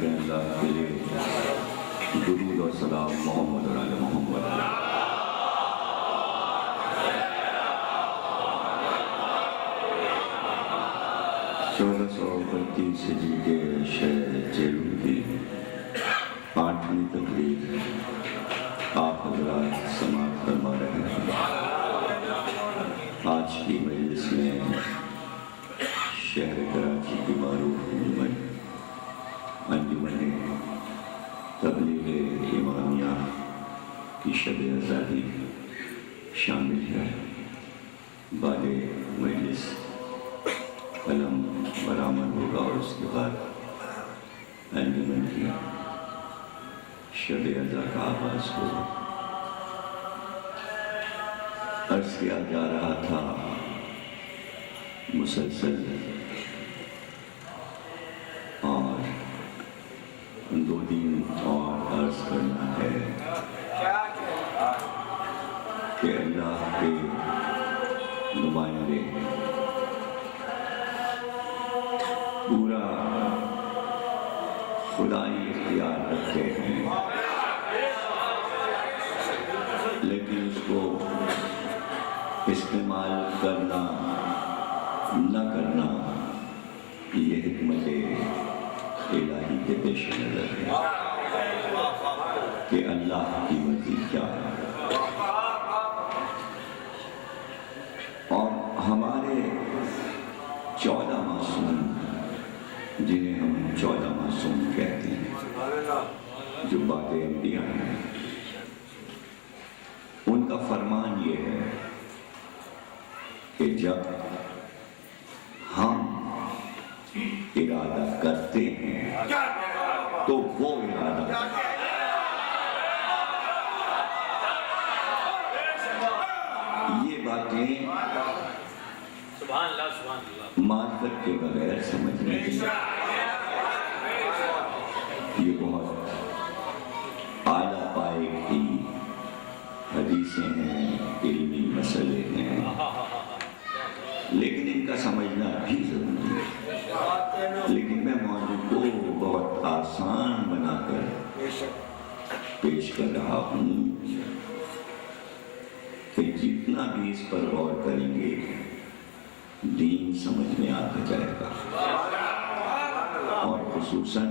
کریں اللہ کے لیے درود و سلام محمد اور آل محمد. 1432 ہجری کے شہر جیلون کی 8ویں تقریب آپ حضرات سماعت فرما رہے ہیں. آج کی مجلس میں شہر کراچی کی معروف انجمن تبلیغ امامیہ کی شب آزادی شامل ہے. بعد مجلس قلم برآمد ہوگا اور اس کے بعد انجمن کی شب آزادی کا آغاز ہوگا. عرض کیا جا رہا تھا مسلسل اور 2 دن اور عرض کرنا ہے کہ اللہ کے نمائندے پورا خدائی اختیار رکھتے ہیں، لیکن اس کو استعمال کرنا نہ کرنا یہ حکمت الہی کے پیش نظر ہے کہ اللہ کی مرضی کیا ہے. اور ہمارے 14 معصوم جنہیں ہم 14 معصوم کہتے ہیں جو بات انبیاء ہیں، ان کا فرمان یہ ہے کہ جب ہم ارادہ کرتے ہیں تو وہ ارادہ یہ باتیں معرفت کے بغیر سمجھنے کی یہ بہت اعلیٰ پائے کی حدیثیں ہیں، علمی مسئلے ہیں، لیکن ان کا سمجھنا بھی ضروری ہے. لیکن میں موضوع کو بہت آسان بنا کر پیش کر رہا ہوں کہ جتنا بھی اس پر غور کریں گے دین سمجھ میں آتا جائے گا، اور خصوصاً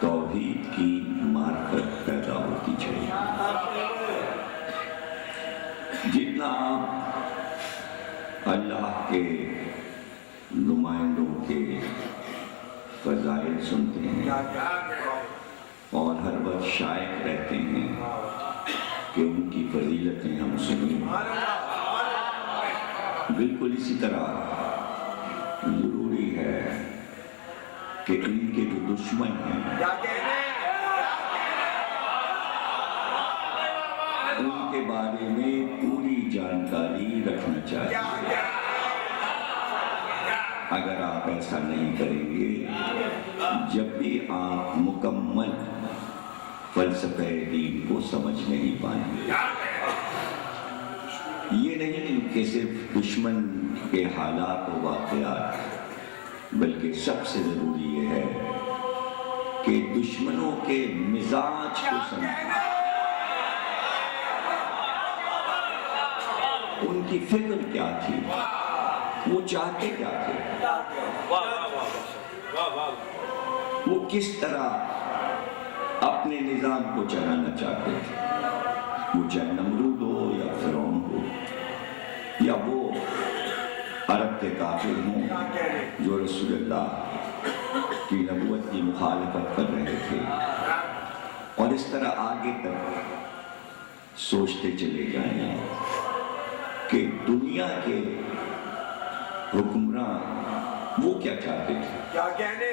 توحید کی معرفت پیدا ہوتی جائے گی. جتنا آپ اللہ کے نمائندوں کے فضائل سنتے ہیں اور ہر وقت شائق رہتے ہیں کہ ان کی فضیلتیں ہم سنیں، بالکل اسی طرح ضروری ہے کہ ان کے جو دشمن ہیں ان کے بارے میں پوری جانکاری رکھنا چاہیے. اگر آپ ایسا نہیں کریں گے، جب بھی آپ مکمل فلسفہ دین کو سمجھ نہیں پائیں گے. یہ نہیں کہ صرف دشمن کے حالات و واقعات، بلکہ سب سے ضروری یہ ہے کہ دشمنوں کے مزاج کو سمجھیں، ان کی فکر کیا تھی، وہ چاہتے کیا تھے، وہ کس طرح اپنے نظام کو چلانا چاہتے تھے. وہ چاہے نمرود ہو یا فرعون ہو یا وہ عرب کے کافر ہوں جو رسول اللہ کی نبوت کی مخالفت کر رہے تھے. اور اس طرح آگے تک سوچتے چلے جائیں کہ دنیا کے حکمران وہ کیا چاہتے تھے،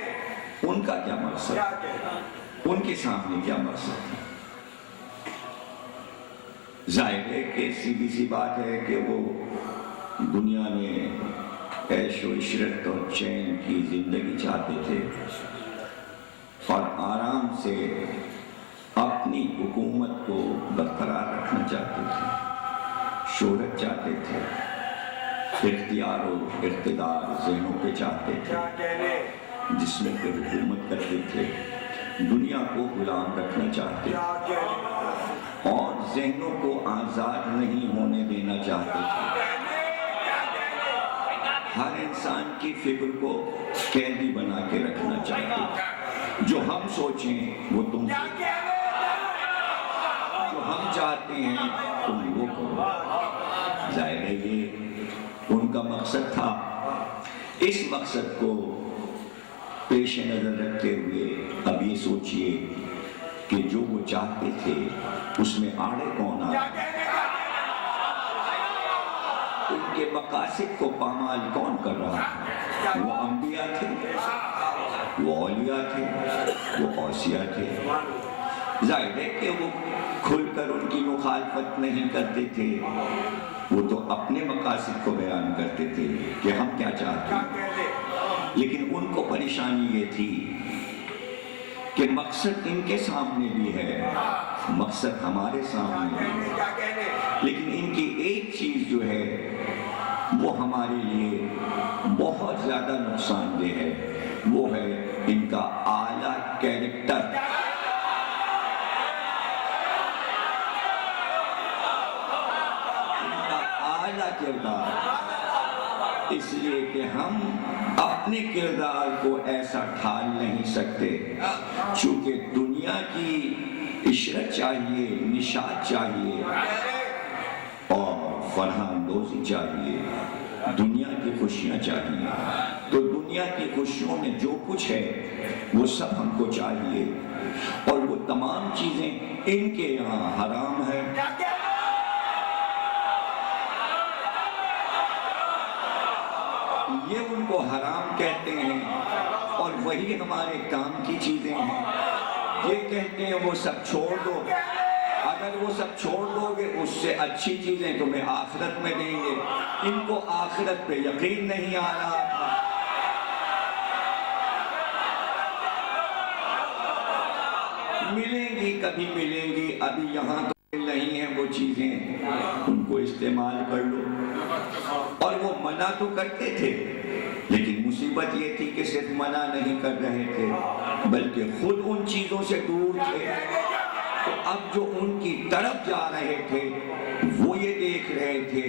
ان کا کیا مقصد، ان کے سامنے کیا مقصد تھا. ظاہر ہے کہ سیدھی سی بات ہے کہ وہ دنیا میں عیش و عشرت اور چین کی زندگی چاہتے تھے اور آرام سے اپنی حکومت کو برقرار رکھنا چاہتے تھے، شہرت چاہتے تھے، اختیار و اقتدار ذہنوں پہ چاہتے تھے. جس میں کہ حکومت کرتے تھے، دنیا کو غلام رکھنا چاہتے تھے اور ذہنوں کو آزاد نہیں ہونے دینا چاہتے تھے، ہر انسان کی فکر کو قیدی بنا کے رکھنا چاہتے تھے، جو ہم سوچیں وہ تم سوچیں، جو ہم چاہتے ہیں تم وہ کرو۔ ظاہر ہے یہ ان کا مقصد تھا۔ اس مقصد کو پیش نظر رکھتے ہوئے اب یہ سوچئے کہ جو وہ چاہتے تھے اس میں آڑے کون آئے، ان کے مقاصد کو پامال کون کر رہا تھا؟ وہ انبیاء تھے، وہ اولیاء تھے، وہ اوصیاء تھے۔ ظاہر ہے کہ وہ کھل کر ان کی مخالفت نہیں کرتے تھے، وہ تو اپنے مقاصد کو بیان کرتے تھے کہ ہم کیا چاہتے ہیں، لیکن ان کو پریشانی یہ تھی کہ مقصد ان کے سامنے بھی ہے، مقصد ہمارے سامنے بھی ہے، لیکن ان کی ایک چیز جو ہے وہ ہمارے لیے بہت زیادہ نقصان دہ ہے، وہ ہے ان کا اعلیٰ کیریکٹر۔ ان کا اعلیٰ کردار، اس لیے کہ ہم اپنے کردار کو ایسا ڈھال نہیں سکتے، چونکہ دنیا کی عشرت چاہیے، نشاط چاہیے اور فرحاندوزی چاہیے، دنیا کی خوشیاں چاہیے، تو دنیا کی خوشیوں میں جو کچھ ہے وہ سب ہم کو چاہیے، اور وہ تمام چیزیں ان کے یہاں حرام ہے۔ یہ ان کو حرام کہتے ہیں اور وہی ہمارے کام کی چیزیں ہیں۔ یہ کہتے ہیں وہ سب چھوڑ دو، اگر وہ سب چھوڑ دو گے اس سے اچھی چیزیں تمہیں آخرت میں دیں گے۔ ان کو آخرت پہ یقین نہیں آ رہا تھا۔ ملیں گی، کبھی ملیں گی، ابھی یہاں تو نہیں ہیں وہ چیزیں، ان کو استعمال کر لو۔ اور وہ منع تو کرتے تھے، لیکن مصیبت یہ تھی کہ صرف منع نہیں کر رہے تھے بلکہ خود ان چیزوں سے دور تھے۔ تو اب جو ان کی طرف جا رہے تھے وہ یہ دیکھ رہے تھے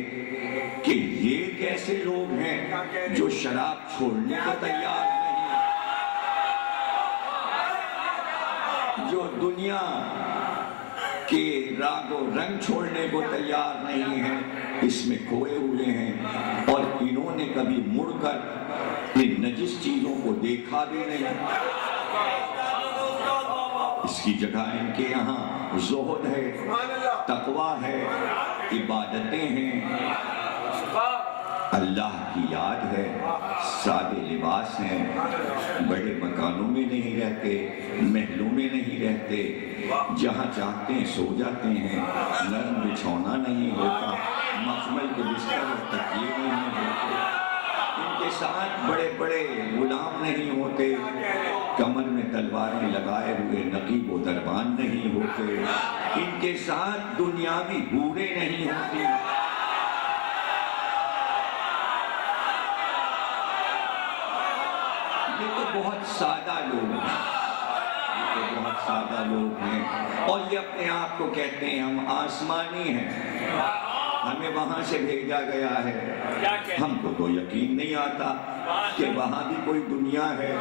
کہ یہ کیسے لوگ ہیں جو شراب چھوڑنے کو تیار نہیں، جو دنیا کے راگ و رنگ چھوڑنے کو تیار نہیں ہیں، اس میں کھوئے ہوئے ہیں، اور انہوں نے کبھی مڑ کر ان نجس چیزوں کو دیکھا بھی نہیں۔ اس کی جگہ ان کے یہاں زہد ہے، تقویٰ ہے، عبادتیں ہیں، اللہ کی یاد ہے، سادے لباس ہیں، بڑے مکانوں میں نہیں رہتے، محلوں میں نہیں رہتے، جہاں چاہتے ہیں سو جاتے ہیں، نرم بچھونا نہیں ہوتا، مخمل کے بستر اور تکیے نہیں ہوتے، ان کے ساتھ بڑے بڑے غلام نہیں ہوتے، کمر میں تلواریں لگائے ہوئے نقیب و دربان نہیں ہوتے، ان کے ساتھ دنیاوی حوریں نہیں ہوتی۔ یہ تو بہت سادہ لوگ ہیں، یہ تو بہت سادہ لوگ ہیں، اور یہ اپنے آپ کو کہتے ہیں ہم آسمانی ہیں، ہمیں وہاں سے بھیجا گیا ہے۔ ہم کو تو یقین نہیں آتا کہ وہاں بھی کوئی دنیا ہے،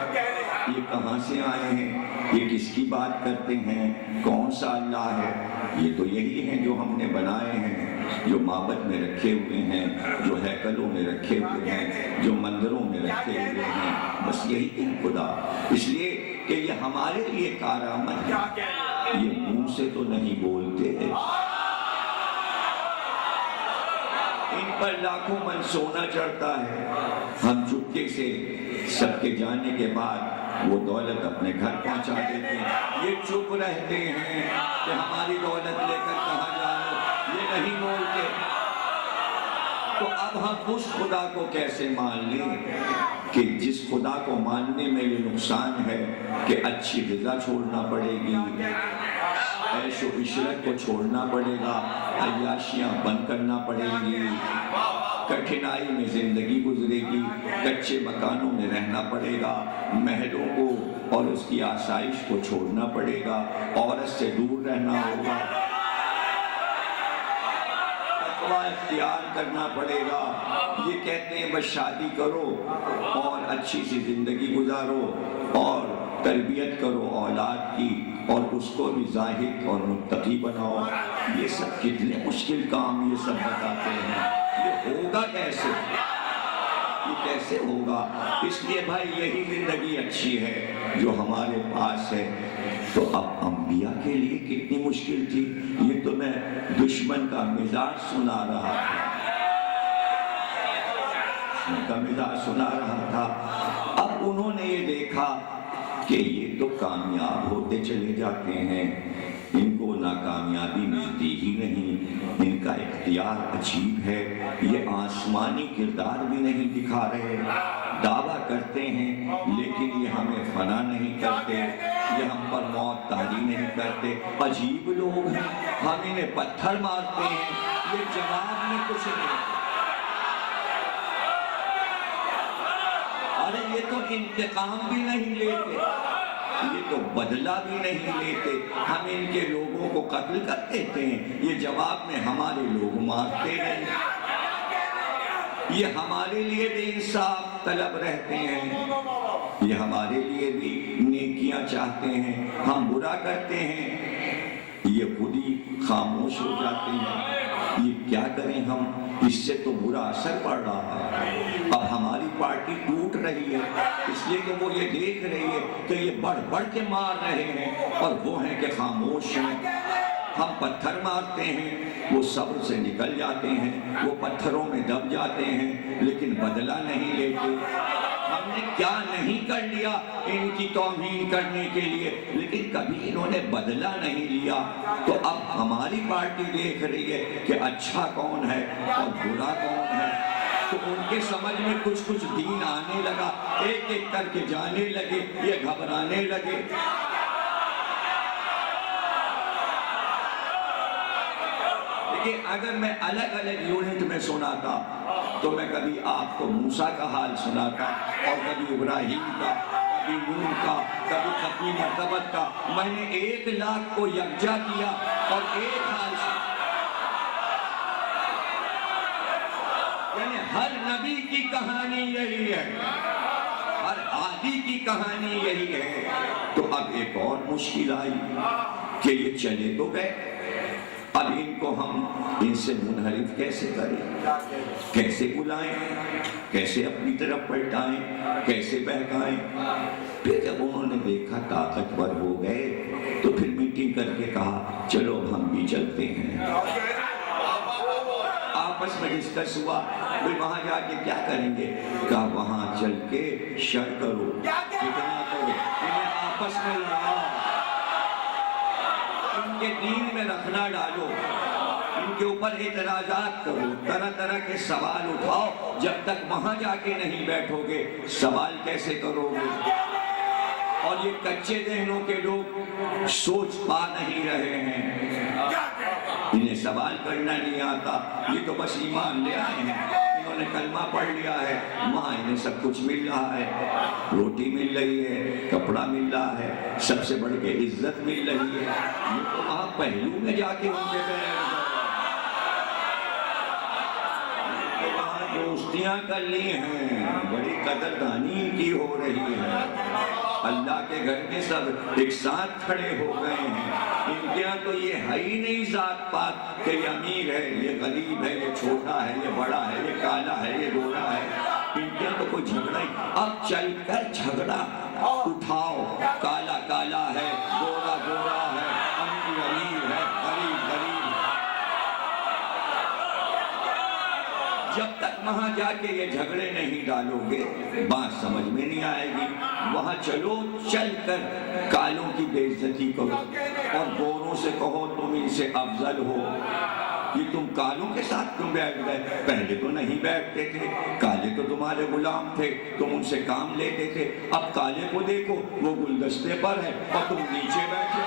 یہ کہاں سے آئے ہیں، یہ کس کی بات کرتے ہیں، کون سا اللہ ہے؟ یہ تو یہی ہیں جو ہم نے بنائے ہیں، جو معبد میں رکھے ہوئے ہیں، جو ہیکلوں میں رکھے ہوئے ہیں، جو مندروں میں رکھے ہوئے ہیں، بس یہی ان خدا، اس لیے کہ یہ ہمارے لیے کارآمد ہے، یہ منہ سے تو نہیں بولتے، ان پر لاکھوں من سونا چڑھتا ہے، ہم چپکے سے سب کے جانے کے بعد وہ دولت اپنے گھر پہنچا دیتے ہیں، یہ چپ رہتے ہیں کہ ہماری دولت لے کر کہاں جاؤ، یہ نہیں بولتے۔ تو اب ہم اس خدا کو کیسے مان لیں کہ جس خدا کو ماننے میں یہ نقصان ہے کہ اچھی غذا چھوڑنا پڑے گی، عیش و عشرت کو چھوڑنا پڑے گا، عیاشیاں بند کرنا پڑیں گی، کٹھنائی میں زندگی گزرے گی، کچے مکانوں میں رہنا پڑے گا، محلوں کو اور اس کی آسائش کو چھوڑنا پڑے گا، عورت سے دور رہنا ہوگا، تقویٰ اختیار کرنا پڑے گا۔ یہ کہتے ہیں بس شادی کرو اور اچھی سی زندگی گزارو اور تربیت کرو اولاد کی اور اس کو بھی زاہد اور متقی بناؤ۔ یہ سب کتنے مشکل کام یہ سب بتاتے ہیں، یہ ہوگا کیسے؟ یہ کیسے ہوگا؟ اس لیے بھائی یہی زندگی اچھی ہے جو ہمارے پاس ہے۔ تو اب انبیاء کے لیے کتنی مشکل تھی، یہ تو میں دشمن کا مزاج سنا رہا تھا۔ اب انہوں نے یہ دیکھا کہ یہ تو کامیاب ہوتے چلے جاتے ہیں، ان کو ناکامیابی ملتی ہی نہیں، ان کا اختیار عجیب ہے، یہ آسمانی کردار بھی نہیں دکھا رہے، دعویٰ کرتے ہیں لیکن یہ ہمیں فنا نہیں کرتے، یہ ہم پر موت طاری نہیں کرتے، عجیب لوگ ہیں، ہم انہیں پتھر مارتے ہیں، یہ جواب میں کچھ نہیں۔ ارے یہ تو انتقام بھی نہیں لیتے، یہ تو بدلہ بھی نہیں لیتے، ہم ان کے لوگوں کو قتل کر دیتے ہیں، یہ جواب میں ہمارے لوگ مارتے نہیں، یہ ہمارے لیے بھی انصاف طلب رہتے ہیں، یہ ہمارے لیے بھی نیکیاں چاہتے ہیں، ہم برا کرتے ہیں یہ خود ہی خاموش ہو جاتے ہیں۔ یہ کیا کریں ہم، اس سے تو برا اثر پڑ رہا ہے، اب ہماری پارٹی ٹوٹ رہی ہے اس لیے کہ وہ یہ دیکھ رہی ہے کہ یہ بڑھ بڑھ کے مار رہے ہیں اور وہ ہیں کہ خاموش ہیں۔ ہم پتھر مارتے ہیں، وہ صبر سے نکل جاتے ہیں، وہ پتھروں میں دب جاتے ہیں لیکن بدلہ نہیں لیتے۔ ہم نے کیا نہیں کر لیا ان کی توہین کرنے کے لیے، لیکن کبھی انہوں نے بدلہ نہیں لیا۔ تو اب ہماری پارٹی دیکھ رہی ہے کہ اچھا کون ہے اور برا کون ہے، تو ان کے سمجھ میں کچھ دین آنے لگا، ایک ایک کر کے جانے لگے، یہ گھبرانے لگے۔ لیکن اگر میں الگ الگ یونٹ میں سناتا تو میں کبھی آپ کو موسیٰ کا حال سناتا اور کبھی ابراہیم کا، کبھی نوح کا، کبھی ختمی مرتبت کا۔ میں نے 1,00,000 کو یکجا کیا اور ایک حال یعنی ہر نبی کی کہانی یہی ہے، ہر عادی کی کہانی یہی ہے۔ تو اب ایک اور مشکل آئی کہ یہ چلے تو گئے، اب ان کو ہم ان سے منحرف کیسے کریں، کیسے بلائیں، کیسے اپنی طرف پلٹائیں، کیسے بہکائیں۔ پھر جب انہوں نے دیکھا طاقتور ہو گئے تو پھر میٹنگ کر کے کہا چلو اب ہم بھی چلتے ہیں۔ آپس میں ڈسکس ہوا وہاں جا کے کیا کریں گے، کہا وہاں چل کے شر کرو، فتنہ کرو، انہیں آپس میں لڑاؤ، ان کے دین میں رکھنا ڈالو، ان کے اوپر اعتراضات کرو، طرح طرح کے سوال اٹھاؤ۔ جب تک وہاں جا کے نہیں بیٹھو گے سوال کیسے کرو گے؟ اور یہ کچے ذہنوں کے لوگ سوچ پا نہیں رہے ہیں، انہیں سوال کرنا نہیں آتا، یہ تو بس ایمان لے آئے ہیں، انہوں نے کلمہ پڑھ لیا ہے، وہاں انہیں سب کچھ مل رہا ہے، روٹی مل رہی ہے، کپڑا مل رہا ہے، سب سے بڑھ کے عزت مل رہی ہے، یہ تو وہاں پہلو میں جا کے ان کے وہاں دوستیاں کر لی ہیں، بڑی قدردانی ان کی ہو رہی ہے، اللہ کے گھر میں سب ایک ساتھ کھڑے ہو گئے ہیں۔ ان کے یہاں تو یہ ہے ہی نہیں ذات پات کہ یہ امیر ہے، یہ غریب ہے، یہ چھوٹا ہے، یہ بڑا ہے، یہ کالا ہے، یہ گورا ہے، ان کے یہاں تو کوئی جھگڑا ہی۔ اب چل کر جھگڑا اٹھاؤ، کالا کالا ہے، گورا گورا ہے، امیر امیر ہے، غریب غریب ہے۔ جب تک وہاں جا کے یہ جھگڑے نہیں ڈالو گے بات سمجھ میں نہیں آئے گی۔ وہاں چلو، چل کر کالوں کی بے عزتی کرو اور گوروں سے کہو تم ان سے افضل ہو، یہ تم کالوں کے ساتھ کیوں بیٹھ گئے؟ پہلے تو نہیں بیٹھتے تھے، کالے تو تمہارے غلام تھے، تم ان سے کام لیتے تھے، اب کالے کو دیکھو وہ گلدستے پر ہے اور تم نیچے بیٹھے۔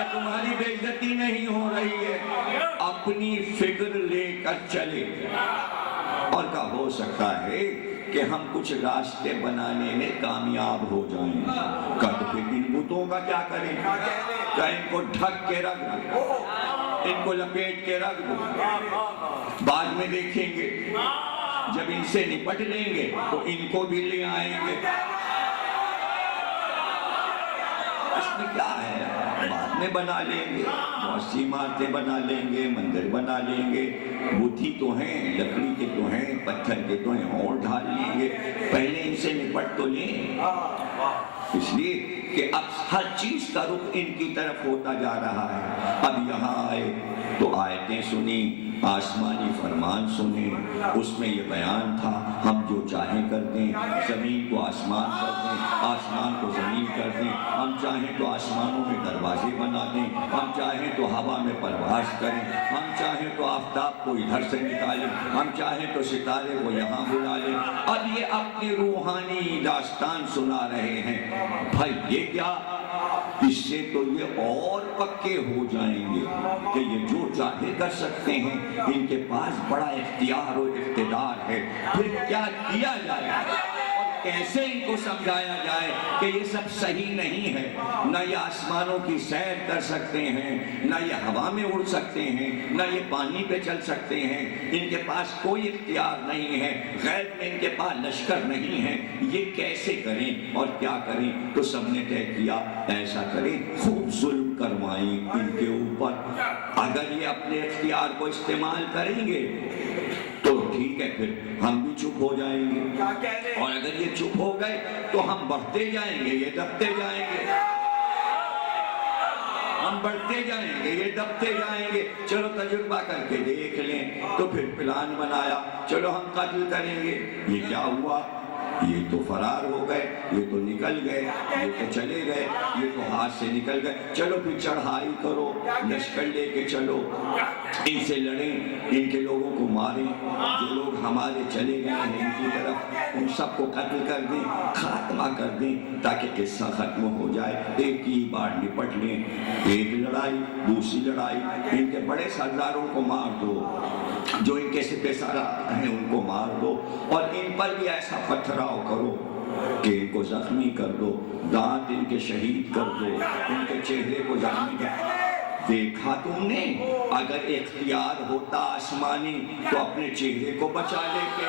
کہ تمہاری بے عزتی نہیں ہو رہی ہے، اپنی فکر لے کر چلے، اور کہا ہو سکتا ہے کہ ہم کچھ راستے بنانے میں کامیاب ہو جائیں۔ کہا تو پھر ان بتوں کا کیا کریں؟ کہا ان کو ڈھک کے رکھ دو، ان کو لپیٹ کے رکھ دو، بعد میں دیکھیں گے جب ان سے نپٹ لیں گے تو ان کو بھی لے آئیں گے۔ اس میں کیا ہے، بعد میں بنا لیں گے، بہت سی عمارتیں بنا لیں گے، مندر بنا لیں گے، بوتھی تو ہیں، لکڑی کے تو ہیں، پتھر کے تو ہیں، اور ڈھال لیں گے، پہلے ان سے نپٹ تو لیں۔ اس لیے کہ اب ہر چیز کا رخ ان کی طرف ہوتا جا رہا ہے۔ اب یہاں آئے تو آیتیں سنی، آسمانی فرمان سنے، اس میں یہ بیان تھا ہم جو چاہیں کر دیں، زمین کو آسمان کر دیں، آسمان کو زمین کر دیں، ہم چاہیں تو آسمانوں میں دروازے بنا دیں، ہم چاہیں تو ہوا میں پرواز کریں، ہم چاہیں تو آفتاب کو ادھر سے نکالیں، ہم چاہیں تو ستارے کو یہاں بلا لیں۔ اب یہ اپنی روحانی داستان سنا رہے ہیں۔ بھائی یہ کیا، اس سے تو یہ اور پکے ہو جائیں گے کہ یہ جو چاہے کر سکتے ہیں، ان کے پاس بڑا اختیار و اقتدار ہے۔ پھر کیا کیا جائے اور کیسے ان کو سمجھایا جائے کہ یہ سب صحیح نہیں ہے، نہ یہ آسمانوں کی سیر کر سکتے ہیں، نہ یہ ہوا میں اڑ سکتے ہیں، نہ یہ پانی پہ چل سکتے ہیں، ان کے پاس کوئی اختیار نہیں ہے، غیب میں ان کے پاس لشکر نہیں ہے، یہ کیسے کریں اور کیا کریں؟ تو سب نے طے کیا ایسا کریں، خوب ظلم کروائیں ان کے اوپر۔ اگر یہ اپنے اختیار کو استعمال کریں گے تو ٹھیک ہے، پھر ہم بھی چپ ہو جائیں گے، اور اگر یہ چپ ہو گئے تو ہم بڑھتے جائیں گے، یہ دبتے جائیں گے، ہم بڑھتے جائیں گے، یہ دبتے جائیں گے، چلو تجربہ کر کے دیکھ لیں۔ تو پھر پلان بنایا، چلو ہم قتل کریں گے۔ یہ کیا ہوا، یہ تو فرار ہو گئے، یہ تو نکل گئے، یہ تو چلے گئے، یہ تو ہاتھ سے نکل گئے، چلو پھر چڑھائی کرو، لشکر لے کے چلو، ان سے لڑیں، ان کے لوگوں کو ماریں، جو لوگ ہمارے چلے گئے ہیں ان کی طرف ان سب کو قتل کر دیں، خاتمہ کر دیں، تاکہ قصہ ختم ہو جائے، ایک ہی بار نپٹ لیں۔ ایک لڑائی، دوسری لڑائی، ان کے بڑے سرداروں کو مار دو، جو ان کے سپہ سالار ہیں ان کو مار دو، اور ان پر بھی ایسا پتھراؤ کرو کہ ان کو زخمی کر دو، دانت ان کے شہید کر دو، ان کے چہرے کو زخمی کر دو۔ دیکھا تم نے، اگر اختیار ہوتا آسمانی تو اپنے چہرے کو بچا لیتے،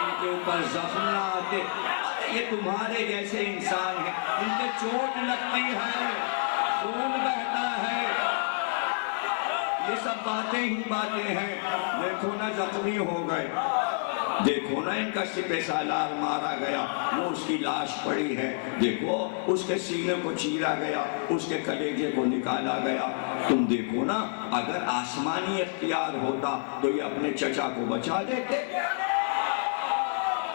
ان کے اوپر زخم نہ آتے۔ یہ تمہارے جیسے انسان ہیں، ان کے چوٹ لگتی ہے، خون بہتا ہے، یہ سب باتیں ہی باتیں ہیں۔ دیکھو نا زخمی ہو گئے، دیکھو نا ان کا سپہ سالار مارا گیا، وہ اس کی لاش پڑی ہے، دیکھو اس کے سینے کو چیرا گیا، اس کے کلیجے کو نکالا گیا۔ تم دیکھو نا، اگر آسمانی اختیار ہوتا تو یہ اپنے چچا کو بچا لیتے،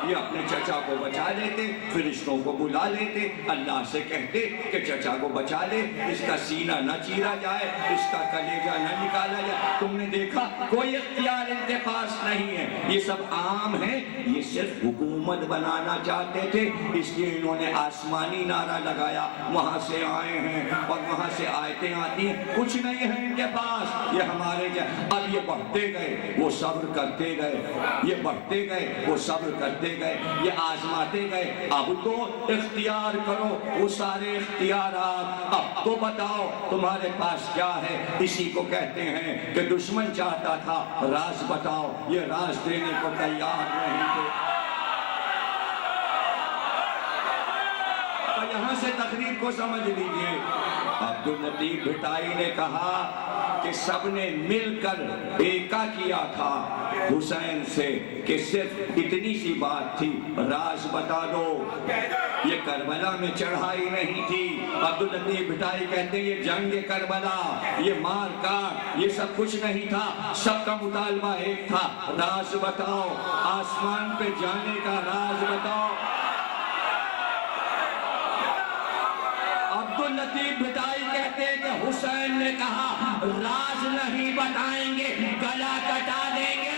یہ اپنے چچا کو بچا لیتے، فرشتوں کو بلا لیتے، اللہ سے کہتے کہ چچا کو بچا لے، اس کا سینہ نہ چیرا جائے، اس کا کلیجہ نہ نکالا جائے۔ تم نے دیکھا کوئی اختیار ان کے پاس نہیں ہے، یہ سب عام ہیں، یہ صرف حکومت بنانا چاہتے تھے، اس لیے انہوں نے آسمانی نعرہ لگایا، وہاں سے آئے ہیں اور وہاں سے آیتیں آتی ہیں، کچھ نہیں ہے ان کے پاس، یہ ہمارے اب یہ بڑھتے گئے، وہ صبر کرتے گئے، یہ بڑھتے گئے، وہ صبر کرتے گئے، یہ آزماتے گئے۔ اب تو اختیار کرو، وہ سارے اختیارات، اب تو بتاؤ تمہارے پاس کیا ہے۔ اسی کو کہتے ہیں کہ دشمن چاہتا تھا راز بتاؤ، یہ راز دینے کو تیار نہیں تھے۔ تو یہاں سے تقریب کو سمجھ لیجئے، عبداللطیف بھٹائی نے کہا کہ سب نے مل کر ایکا کیا تھا حسین سے کہ صرف اتنی سی بات تھی، راز بتا دو۔ یہ کربلا میں چڑھائی نہیں تھی۔ عبداللطیف بھٹائی کہتے ہیں یہ جنگ کربلا، یہ مار کاٹ، یہ سب کچھ نہیں تھا، سب کا مطالبہ ایک تھا، راز بتاؤ، آسمان پہ جانے کا راز بتاؤ۔ عبداللطیف بھٹائی کہتے ہیں کہ حسین نے کہا راز نہیں بتائیں گے، گلا کٹا دیں گے۔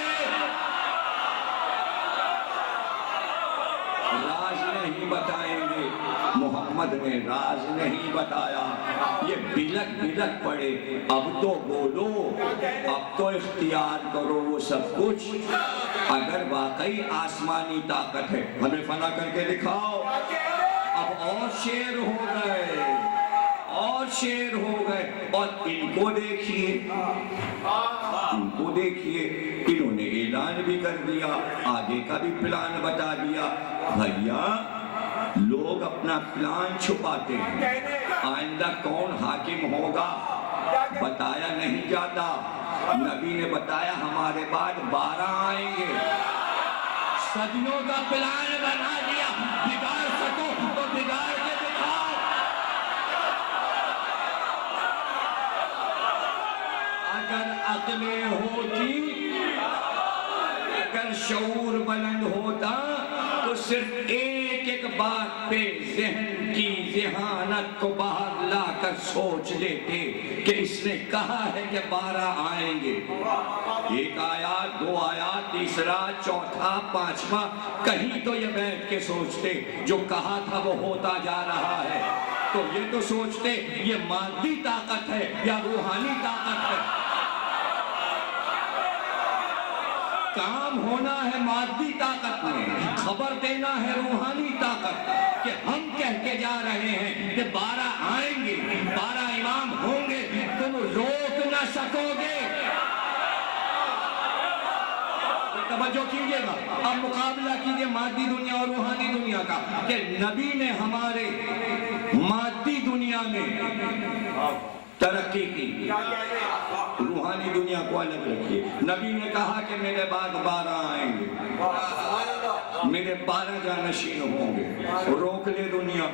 راز نہیں بتائیں گے، محمد محمد نے راز نہیں بتایا، یہ بلک بلک پڑے، اب تو بولو، اب تو اختیار کرو وہ سب کچھ۔ اگر واقعی آسمانی طاقت ہے ہمیں فنا کر کے دکھاؤ۔ اب اور شیر ہو گئے، اور شیر ہو گئے، اور ان کو دیکھیے، ان کو دیکھیے، انہوں نے اعلان بھی کر دیا، آگے کا بھی پلان بتا دیا۔ بھیا لوگ اپنا پلان چھپاتے ہیں، آئندہ کون حاکم ہوگا بتایا نہیں جاتا۔ نبی نے بتایا ہمارے بعد 12 آئیں گے، صدیوں کا پلان بنا دیا، بگاڑ سکو تو بگاڑ کے دکھاؤ۔ اگر عقلیں ہوتی، اگر شعور بلند ہوتا تو صرف ایک ایک بات پہ ذہن کی ذہانت کو باہر لا کر سوچ لیتے کہ اس نے کہا ہے کہ 12 آئیں گے۔ ایک آیات، 2 آیات، تیسرا، چوتھا، پانچواں، کہیں تو یہ بیٹھ کے سوچتے جو کہا تھا وہ ہوتا جا رہا ہے، تو یہ تو سوچتے یہ مادی طاقت ہے یا روحانی طاقت ہے۔ کام ہونا ہے مادی طاقت میں، خبر دینا ہے روحانی طاقت، کہ ہم کہہ کے جا رہے ہیں کہ 12 آئیں گے، 12 امام ہوں گے، تم روک نہ سکو گے۔ توجہ کیجئے گا، اب مقابلہ کیجئے مادی دنیا اور روحانی دنیا کا، کہ نبی نے ہمارے مادی دنیا میں ترقی کی، روحانی دنیا کو الگ رکھیے۔ نبی نے کہا کہ میرے بعد 12 آئیں گے، میرے 12 جانشین ہوں گے، روک لے دنیا۔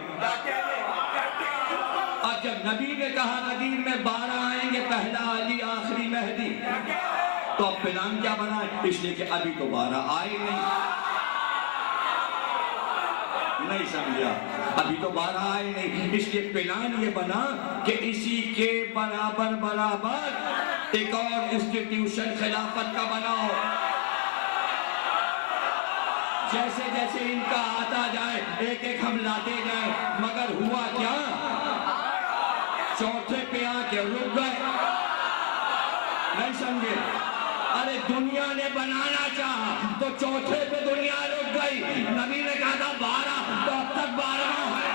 اور جب نبی نے کہا غدیر میں 12 آئیں گے، پہلا علی، آخری مہدی، تو اب پلان کیا بنا ہے؟ اس لیے کہ ابھی تو 12 آئے نہیں سمجھا، ابھی تو 12 آئے نہیں، اس لیے پلان یہ بنا کہ اسی کے برابر برابر ایک اور انسٹیٹیوشن خلافت کا بناؤ، جیسے جیسے ان کا آتا جائے ایک ایک ہم لاتے جائیں۔ مگر ہوا کیا؟ چوتھے پہ آ کے رک گئے، نہیں سمجھے؟ ارے دنیا نے بنانا چاہا تو چوتھے پہ دنیا رک گئی، نبی نے کہا تھا 12 تو اب تک 12 ہے۔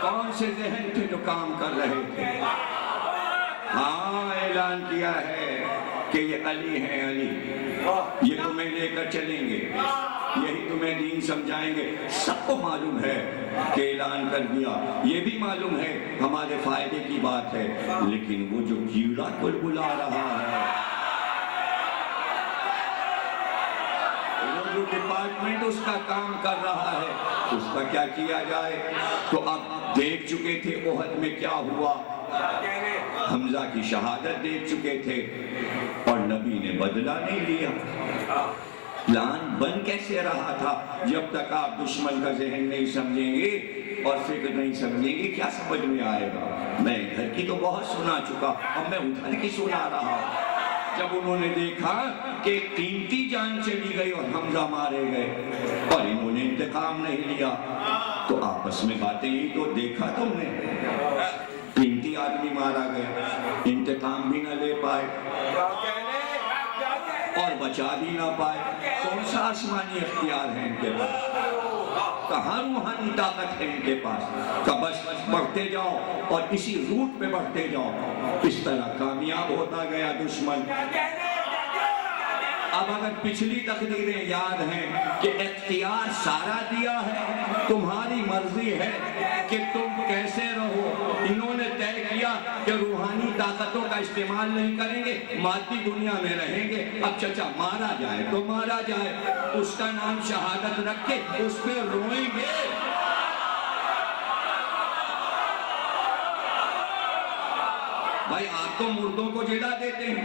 کون سے ذہن تھے جو کام کر رہے تھے؟ ہاں اعلان کیا ہے کہ یہ علی ہیں، علی یہ تمہیں لے کر چلیں گے، یہی تمہیں دین سمجھائیں گے۔ سب کو معلوم ہے کہ اعلان کر دیا، یہ بھی معلوم ہے ہمارے فائدے کی بات ہے، لیکن وہ جو کیڑا کل بلا رہا ہے، وہ جو ڈپارٹمنٹ اس کا کام کر رہا ہے، اس کا کیا کیا جائے؟ تو اب دیکھ چکے تھے احد میں کیا ہوا، حمزہ کی شہادت دیکھ چکے تھے، اور نبی نے بدلہ نہیں لیا۔ پلان بن کیسے رہا تھا؟ جب تک آپ دشمن کا ذہن نہیں سمجھیں گے اور فکر نہیں سمجھیں گے، کیا سمجھ میں آئے گا؟ میں ادھر کی تو بہت سنا چکا، اب میں ادھر کی سنا رہا۔ جب انہوں نے دیکھا کہ قیمتی جان چلی گئی اور حمزہ مارے گئے اور انہوں نے انتقام نہیں لیا، تو آپس میں باتیں ہی تو دیکھا تم نے، قیمتی آدمی مارا گیا، انتقام بھی نہ لے پائے اور بچا بھی نہ پائے۔ کون سا آسمانی اختیار ہے ان کے پاس؟ کہاں روحانی طاقت ہے ان کے پاس؟ کہ بس بڑھتے جاؤ اور اسی روٹ پہ بڑھتے جاؤ۔ اس طرح کامیاب ہوتا گیا دشمن۔ اب اگر پچھلی تقدیریں یاد ہیں کہ اختیار سارا دیا ہے، تمہاری مرضی ہے کہ تم کیسے رہو۔ انہوں نے طے کیا کہ روحانی طاقتوں کا استعمال نہیں کریں گے، مادی دنیا میں رہیں گے۔ اب چچا مارا جائے تو مارا جائے، اس کا نام شہادت رکھ کے اس پہ روئیں گے۔ بھائی آپ تو مردوں کو جلا دیتے ہیں،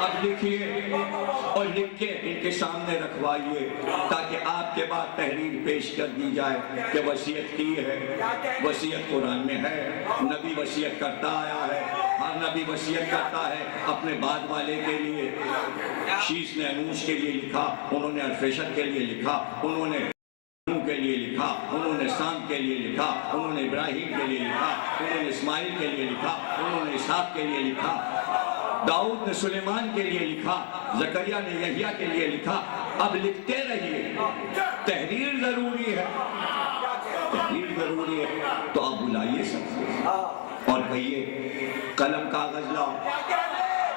اب لکھیے اور لکھ کے ان کے سامنے رکھوائیے تاکہ آپ کے بعد تحریر پیش کر دی جائے کہ وصیت کی ہے. وصیت قرآن میں ہے, نبی وصیت کرتا آیا ہے, ہر نبی وصیت کرتا ہے اپنے بعد والے کے لیے. شیش نے انوش کے لیے لکھا, انہوں نے ارفیشت کے لیے لکھا, انہوں نے کے لیے لکھا, انہوں نے سام کے لیے لکھا, انہوں نے ابراہیم کے لیے لکھا, انہوں نے اسماعیل کے لیے لکھا, انہوں نے اسحاق کے لیے لکھا, داؤد نے سلیمان کے لیے لکھا, زکریا نے یحییٰ کے لیے لکھا. اب لکھتے رہیے, تحریر ضروری ہے, تحریر ضروری ہے. تو آپ بلائیے سب کو اور کہیے قلم کاغذ لاؤ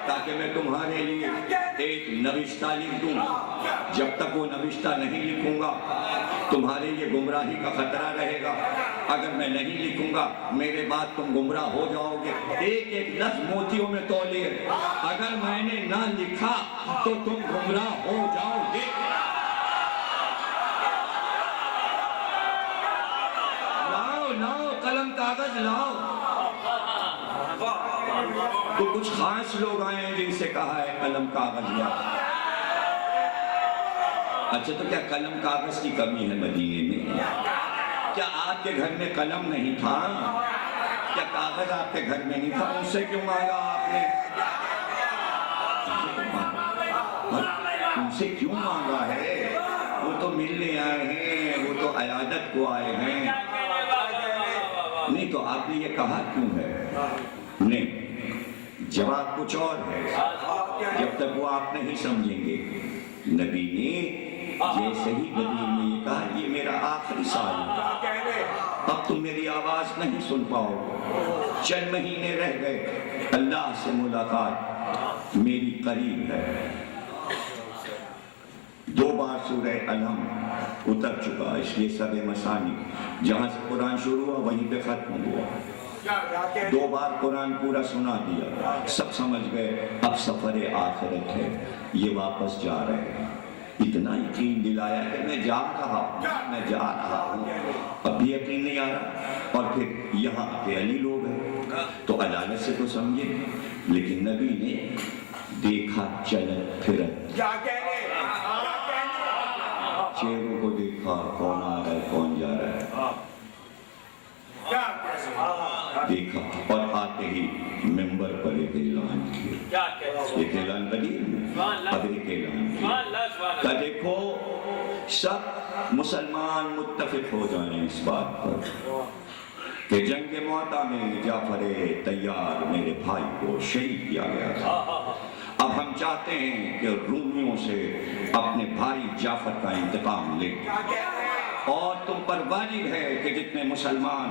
تاکہ میں تمہارے لیے ایک نوشتہ لکھ دوں. جب تک وہ نوشتہ نہیں لکھوں گا تمہارے لیے گمراہی کا خطرہ رہے گا. اگر میں نہیں لکھوں گا میرے بعد تم گمراہ ہو جاؤ گے. ایک ایک لفظ موتیوں میں تولیے, اگر میں نے نہ لکھا تو تم گمراہ ہو جاؤ گے. لاؤ لاؤ قلم کاغذ لاؤ. تو کچھ خاص لوگ آئے ہیں جن سے کہا ہے قلم کاغذ لاؤ. اچھا تو کیا قلم کاغذ کی کمی ہے مدینے میں؟ کیا آپ کے گھر میں قلم نہیں تھا؟ کیا کاغذ آپ کے گھر میں نہیں تھا؟ ان سے کیوں مانگا آپ نے؟ ان سے کیوں مانگا ہے؟ وہ تو ملنے آئے ہیں, وہ تو عیادت کو آئے ہیں. نہیں تو آپ نے یہ کہا کیوں ہے؟ نہیں, جواب کچھ اور ہے. جب تک وہ آپ نہیں سمجھیں گے. نبی نے جیسے ہی نبی نے یہ کہا یہ میرا آخری سال ہے, اب تم میری آواز نہیں سن پاؤ. چند مہینے رہ گئے, اللہ سے ملاقات میری قریب ہے. 2 بار سورہ الحم اتر چکا, اس لیے سب مسانی جہاں سے قرآن شروع ہوا وہیں پہ ختم ہوا. 2 بار قرآن پورا سنا دیا, سب سمجھ گئے اب سفر آخرت ہے, یہ واپس جا رہے ہیں. اتنا یقین دلایا کہ میں جا رہا ہوں, میں جا رہا ہوں. اب بھی یقین نہیں آ رہا. اور پھر یہاں پہ علی لوگ ہیں تو عدالت سے تو سمجھے, لیکن نبی نے دیکھا چلت پھرت, چہروں کو دیکھا کون آ رہا ہے کون جا رہا ہے, دیکھا. اور آتے ہی ممبر پر ایک اعلان کیا. ایک اعلان قدیم, اب ایک اعلان کیا کہ دیکھو سب مسلمان متفق ہو جائیں اس بات پر کہ جنگ معطا میں جعفر طیار میرے بھائی کو شہید کیا گیا تھا. اب ہم چاہتے ہیں کہ رومیوں سے اپنے بھائی جعفر کا انتقام لیں, اور تم پر واجب ہے کہ جتنے مسلمان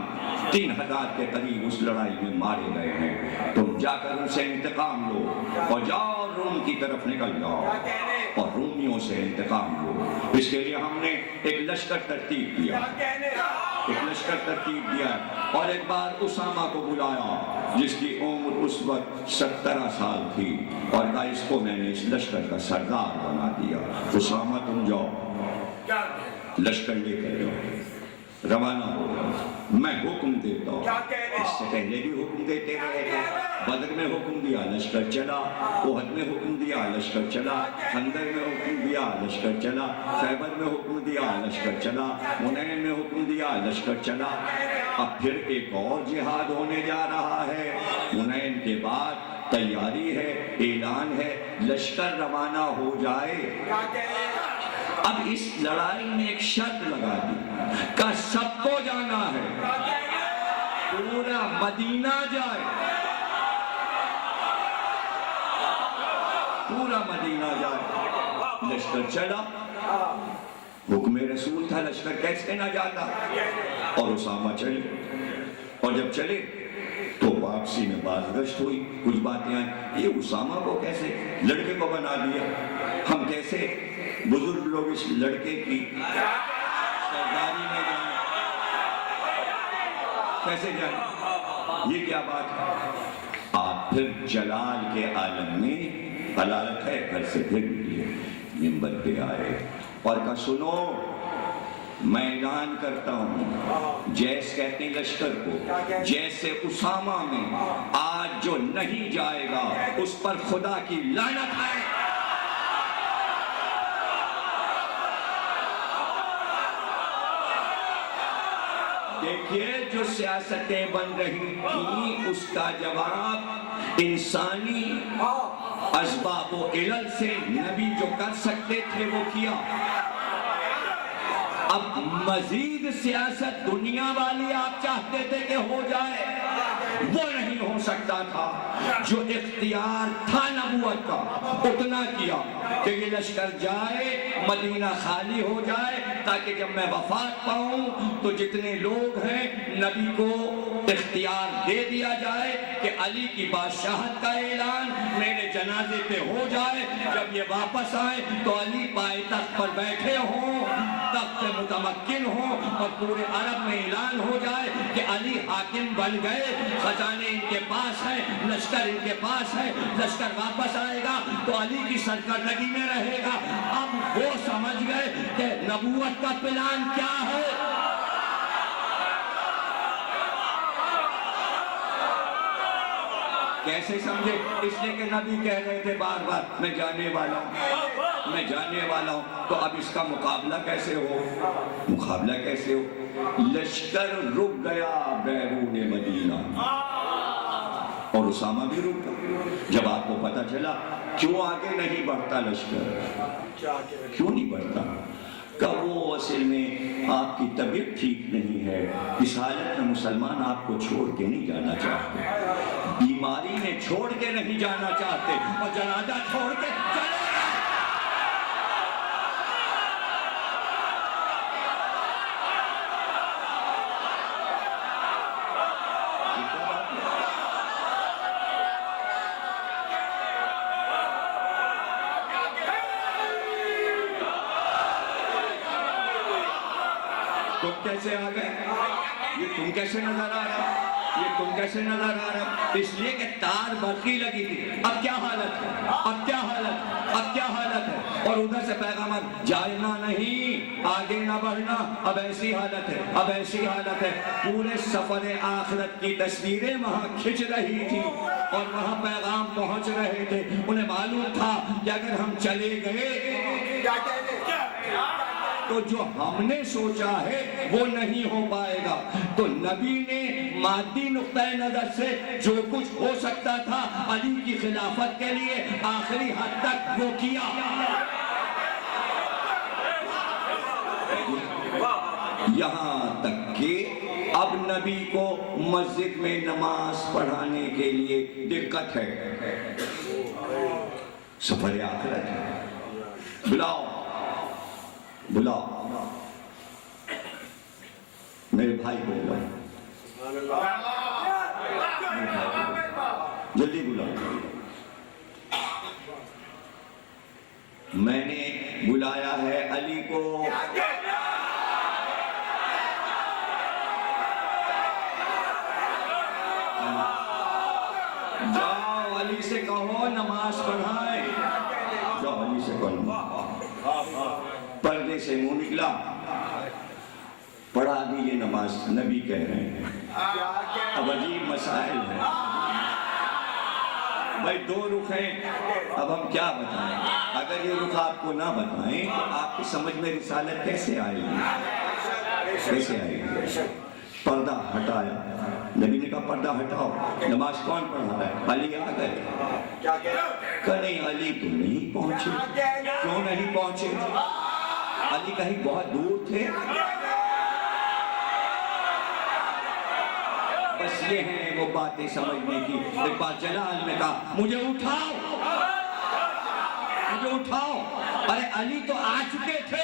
3000 کے قریب اس لڑائی میں مارے گئے ہیں تم جا کر ان سے انتقام لو, اور جاؤ روم کی طرف نکل جاؤ اور رومیوں سے انتقام لو. اس کے لیے ہم نے ایک لشکر ترتیب دیا, اور ایک بار اسامہ کو بلایا جس کی عمر اس وقت 17 سال تھی, اور کہا اس کو میں نے اس لشکر کا سردار بنا دیا. اسامہ تم جاؤ, لشکر لے کر جاؤ, روانہ ہو جاؤ, میں حکم دیتا ہوں. اس سے پہلے بھی حکم دیتے رہے تھے. بدر میں حکم دیا لشکر چلا, احد میں حکم دیا لشکر چلا, خندق میں حکم دیا لشکر چلا, خیبر میں حکم دیا لشکر چلا, حنین میں حکم دیا لشکر چلا. اب پھر ایک اور جہاد ہونے جا رہا ہے. حنین کے بعد تیاری ہے, اعلان ہے, لشکر روانہ ہو جائے. اب اس لڑائی میں ایک شرط لگا دی کہ سب کو جانا ہے, پورا مدینہ جائے, پورا مدینہ جائے. لشکر چلا, حکم رسول تھا, لشکر کیسے نہ جاتا. اور اسامہ چلے, اور جب چلے تو واپسی میں بازگشت ہوئی, کچھ باتیں آئیں, یہ اسامہ کو کیسے لڑکے کو بنا دیا, ہم کیسے بزرگ لوگ اس لڑکے کی سرداری میں جائیں, کیسے جائیں, یہ کیا بات ہے. آپ پھر جلال کے عالم میں حلالت ہے گھر سے پھر نمبر پہ آئے اور کہا سنو میں اعلان کرتا ہوں، جیس کہتے ہیں لشکر کو، جیسے اسامہ میں آج جو نہیں جائے گا اس پر خدا کی لعنت ہے۔ دیکھیے جو سیاستیں بن رہی تھیں اس کا جواب انسانی اسباب و علل سے نبی جو کر سکتے تھے وہ کیا۔ اب مزید سیاست دنیا والی آپ چاہتے تھے کہ ہو جائے، وہ نہیں ہو سکتا تھا۔ جو اختیار تھا نبوت کا اتنا کیا کہ یہ لشکر جائے، مدینہ خالی ہو جائے، تاکہ جب میں وفات پاؤں تو جتنے لوگ ہیں نبی کو اختیار دے دیا جائے کہ علی کی بادشاہت کا اعلان میرے جنازے پہ ہو جائے، جب یہ واپس آئے تو علی پائے تخت پر بیٹھے ہوں، تخت متمکن ہوں، اور پورے عرب میں اعلان ہو جائے کہ علی حاکم بن گئے، خزانے ان کے پاس ہیں، لشکر ان کے پاس ہے، لشکر واپس آئے گا تو علی کی سرکردگی میں رہے گا۔ اب وہ سمجھ گئے کہ نبوت کا پلان کیا ہے۔ کیسے سمجھے؟ اس لیے کہ نبی کہہ رہے تھے بار بار میں جانے والا ہوں، میں جانے والا ہوں، تو اب اس کا مقابلہ کیسے ہو؟ مقابلہ کیسے ہو؟ لشکر رک گیا بیرون مدینہ، اور اسامہ بھی رک گیا۔ جب آپ کو پتہ چلا کیوں آگے نہیں بڑھتا لشکر، کیوں نہیں بڑھتا؟ کہ وہ اصل میں آپ کی طبیعت ٹھیک نہیں ہے، اس حالت میں مسلمان آپ کو چھوڑ کے نہیں جانا چاہتے، بیماری میں چھوڑ کے نہیں جانا چاہتے، اور جنازہ چھوڑ کے چلے گئے۔ تم کیسے آ گئے؟ یہ تم کیسے نظر آ رہا؟ یہ تم کیسے نظر آ رہا؟ اس لیے کہ تار برقی لگی تھی۔ اب کیا حالت ہے؟ اب کیا حالت؟ اب کیا حالت ہے؟ اور ادھر سے پیغامات جائنا نہیں، آگے نہ بڑھنا، اب ایسی حالت ہے، اب ایسی حالت ہے۔ پورے سفر آخرت کی تصویریں وہاں کھنچ رہی تھی، اور وہاں پیغام پہنچ رہے تھے۔ انہیں معلوم تھا کہ اگر ہم چلے گئے تو جو ہم نے سوچا ہے وہ نہیں ہو پائے گا۔ تو نبی نے مادی نقطہ نظر سے جو کچھ ہو سکتا تھا علی کی خلافت کے لیے آخری حد تک وہ کیا۔ یہاں تک کہ اب نبی کو مسجد میں نماز پڑھانے کے لیے دقت ہے، سفر آخرت ہے، بلاؤ بلاؤ میرے بھائی کو بلاؤ، جلدی بلاؤ۔ میں نے بلایا ہے علی کو، جاؤ علی سے کہو نماز پڑھائے، جاؤ علی سے کہو۔ پردے سے منہ نکلا، پڑھا دیجیے نماز، نبی کہہ رہے ہیں۔ اب عجیب مسائل ہیں بھائی، دو رخ ہیں، اب ہم کیا بتائیں؟ اگر یہ رخ آپ کو نہ بتائیں تو آپ کی سمجھ میں رسالت کیسے آئے گی؟ کیسے آئے گی؟ پردہ ہٹایا، نبی نے کہا پردہ ہٹاؤ، نماز کون پڑھا رہا ہے؟ علی آ گئے۔ کہ نہیں علی تو نہیں پہنچے۔ کیوں نہیں پہنچے؟ علی کہیں بہت دور تھے؟ بس یہ ہیں وہ باتیں سمجھنے کی۔ ایک بات جلال نے کہا مجھے اٹھاؤ، مجھے اٹھاؤ۔ ارے علی تو آ چکے تھے،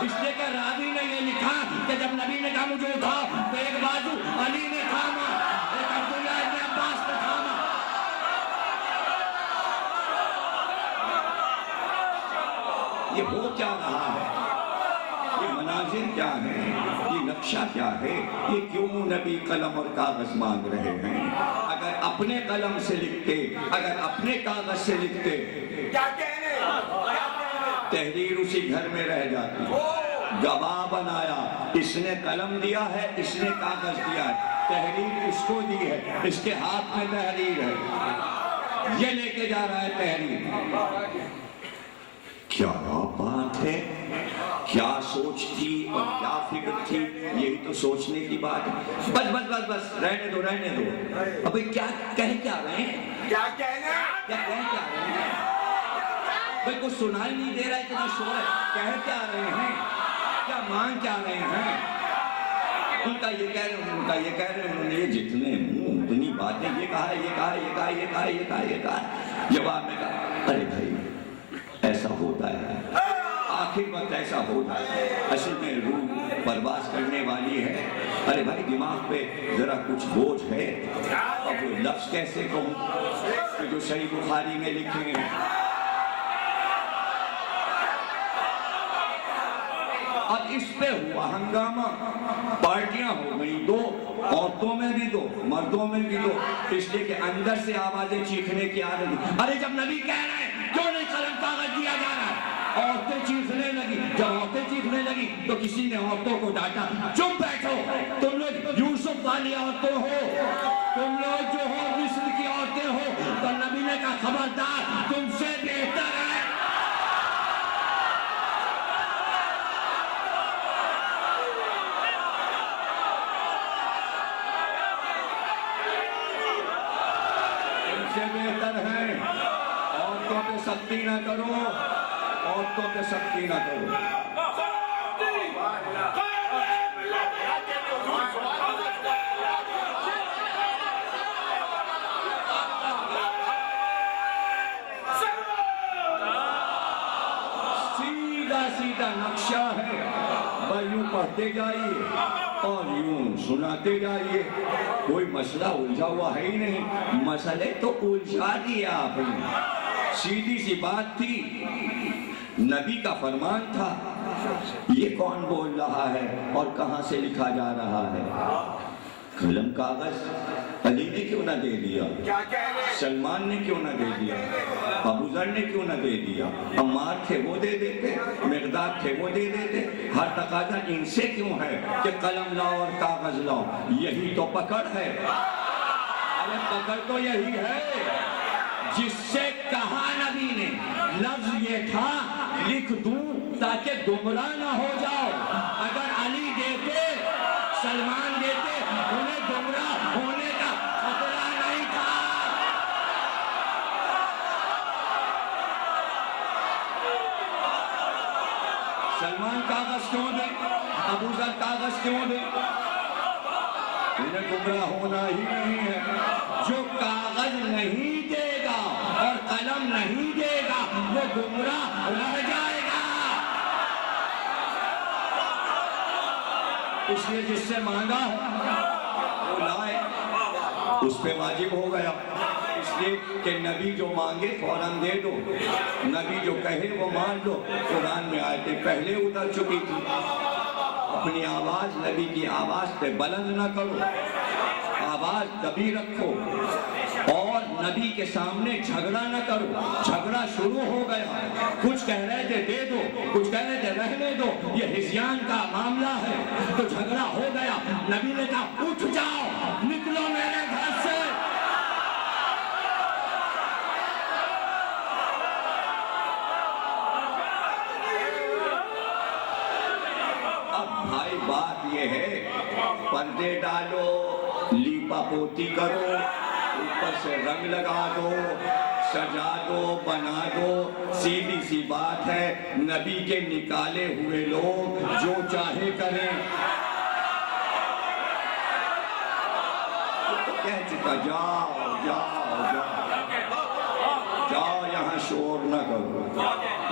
اس لیے کہ راوی نے یہ لکھا کہ جب نبی نے کہا مجھے اٹھاؤ تو ایک بازو علی نے تھاما، ایک عبداللہ ابن عباس نے تھاما۔ یہ ہو کیا رہا ہے؟ یہ مناظر کیا ہے؟ یہ نقشہ کیا ہے؟ یہ کیوں نبی قلم اور کاغذ مانگ رہے ہیں؟ اگر اپنے قلم سے لکھتے، اگر اپنے کاغذ سے لکھتے، تحریر اسی گھر میں رہ جاتی، گواہ بنایا، اس نے قلم دیا ہے، اس نے کاغذ دیا ہے، تحریر اس کو دی ہے، اس کے ہاتھ میں تحریر ہے، یہ لے کے جا رہا ہے تحریر۔ کیا بات ہے، کیا سوچ تھی اور کیا فکر تھی، یہی تو سوچنے کی بات ہے۔ بس بس بس بس رہنے دو رہنے دو، ابھی کیا کہہ کیا رہے ہیں، کیا کہنا کیا کہہ کیا رہے ہیں، بھئی کچھ سنائی نہیں دے رہا ہے، اتنا شور ہے، کہہ کیا رہے ہیں، کیا مانگ کیا رہے ہیں، ان کا یہ کہہ رہے ہیں، ان کا یہ کہہ رہے ہیں، انہوں نے یہ جتنے منہ اتنی باتیں، یہ کہا ہے یہ کہا ہے یہ کہا ہے یہ کہا ہے یہ کہا ہے یہ کہا ہے، جواب میں کہا ارے بھائی ایسا ہوتا ہے، آخر وقت ایسا ہوتا ہے، اصل میں روح پرواز کرنے والی ہے، ارے بھائی دماغ پہ ذرا کچھ بوجھ ہے، اب وہ لفظ کیسے کہوں کہ جو صحیح بخاری میں لکھے ہیں۔ اب اس پہ ہوا ہنگامہ، پارٹیاں ہو گئی دو، عورتوں میں بھی دو، مردوں میں بھی دو، اس لیے کہ اندر سے آوازیں چیخنے کی آ رہی، ارے جب نبی کہہ رہے ہیں کیوں نہیں قلم کاغذ دیا جا رہا ہے؟ عورتیں چیخنے لگی، جب عورتیں چیخنے لگی تو کسی نے عورتوں کو ڈانٹا، چپ بیٹھو، تم لوگ یوسف والی عورتیں ہو، تم لوگ جو ہو مصر کی عورتیں ہو، تو نبی نے کہا خبردار تم سے بہتر ہے۔ بہتر ہے، عورتوں پہ سختی نہ کرو، عورتوں پہ سختی نہ کرو۔ سیدھا سیدھا نقشہ ہے، بھائی یوں پڑھتے جائیے اور یوں سناتے جائیے، کوئی مسئلہ الجھا ہوا ہے ہی نہیں، مسئلے تو الجھا دیا آپ نے، سیدھی سی بات تھی، نبی کا فرمان تھا، یہ کون بول رہا ہے اور کہاں سے لکھا جا رہا ہے؟ قلم کاغذ علی نے کیوں نہ دے دیا، سلمان نے کیوں نہ دے دیا، ابو ذر نے کیوں نہ دے دیا، عمار تھے وہ دے دیتے، مقداد تھے وہ دے دیتے، ہر تقاضا ان سے کیوں ہے کہ قلم لاؤ اور کاغذ لاؤ؟ یہی تو پکڑ ہے، ارے پکڑ تو یہی ہے، جس سے کہا نبی نے، لفظ یہ تھا لکھ دوں تاکہ گمراہ نہ ہو جاؤ، اگر علی دیتے سلمان دیتے انہیں گمراہ ہونے کا خطرہ نہیں تھا۔ سلمان کاغذ کیوں دے، ابو ذر کاغذ کیوں دے؟ انہیں گمراہ ہونا ہی نہیں ہے، جو کاغذ نہیں دے گا اور قلم نہیں دے گا وہ گمراہ رہ جائے گا، اس لیے جس سے مانگا وہ لائے، اس پہ واجب ہو گیا، اس لیے کہ نبی جو مانگے فوراً دے دو، نبی جو کہے وہ مان لو۔ قرآن میں آیتیں پہلے اتر چکی تھی، اپنی آواز نبی کی آواز پہ بلند نہ کرو، آواز دبی رکھو، اور نبی کے سامنے جھگڑا نہ کرو، جھگڑا شروع ہو گیا، کچھ کہہ رہے تھے دے دو، کچھ کہہ رہے تھے رہنے دو، یہ ہذیان کا معاملہ ہے، تو جھگڑا ہو گیا، نبی نے کہا اٹھ جاؤ، نکلو میرے گھر سے۔ اب بھائی بات یہ ہے، پردے ڈالو، لیپا پوتی کرو، اوپر سے رنگ لگا دو، سجا دو، بنا دو، سیدھی سی بات ہے، نبی کے نکالے ہوئے لوگ جو چاہے کریں، کہہ چکا جاؤ جاؤ جاؤ جاؤ، یہاں شور نہ کرو،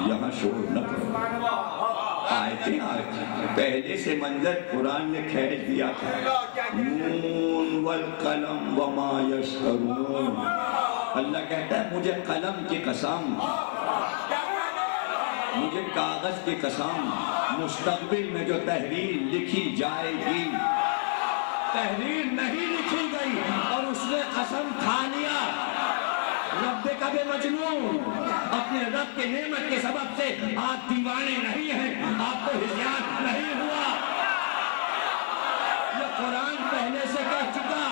یہاں شور نہ کرو، آیتیں پہلے سے منظر قرآن نے کھینچ دیا تھا، نون والقلم وما یسطرون، اللہ کہتا ہے مجھے قلم کی قسم، مجھے کاغذ کی قسم، مستقبل میں جو تحریر لکھی جائے گی، تحریر نہیں لکھی گئی اور اس نے قسم کھا لیا، رب کا بے مجنون، اب اپنے رب کے نعمت کے سبب سے آپ دیوانے نہیں ہیں، آپ کو ہذیان نہیں ہوا۔ یہ قرآن پہلے سے کہہ چکا،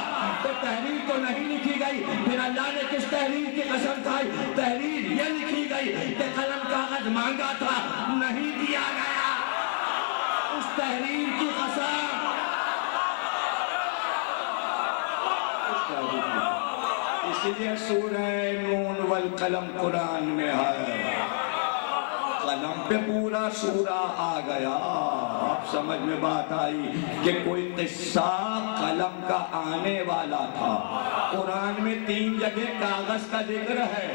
تو تحریر تو نہیں لکھی گئی، پھر اللہ نے کس تحریر کی قسم کھائی؟ تحریر یہ لکھی گئی کہ قلم کاغذ مانگا تھا، نہیں دیا گیا، اس تحریر کی قسم۔ اسی لیے سورہ نون والقلم قرآن میں ہے، قلم پہ پورا سورہ آ گیا۔ اب سمجھ میں بات آئی کہ کوئی قصہ قلم کا آنے والا تھا۔ قرآن میں 3 جگہ کاغذ کا ذکر ہے۔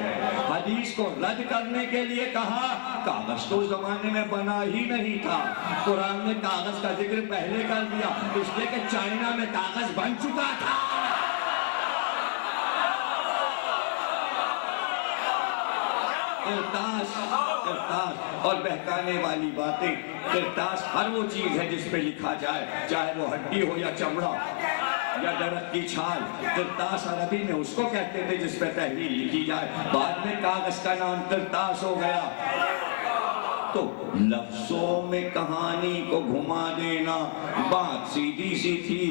حدیث کو رد کرنے کے لیے کہا کاغذ تو زمانے میں بنا ہی نہیں تھا، قرآن نے کاغذ کا ذکر پہلے کر دیا، اس لیے کہ چائنا میں کاغذ بن چکا تھا۔ کرتاس اور بہکانے والی باتیں۔ کرتاس ہر وہ چیز ہے جس پہ لکھا جائے، چاہے وہ ہڈی ہو یا چمڑا یا درخت کی چھال۔ کرتاس عربی میں اس کو کہتے تھے جس پہ تحریر لکھی جائے، بعد میں کاغذ کا نام کرتاس ہو گیا۔ تو لفظوں میں کہانی کو گھما دینا، بات سیدھی سی تھی۔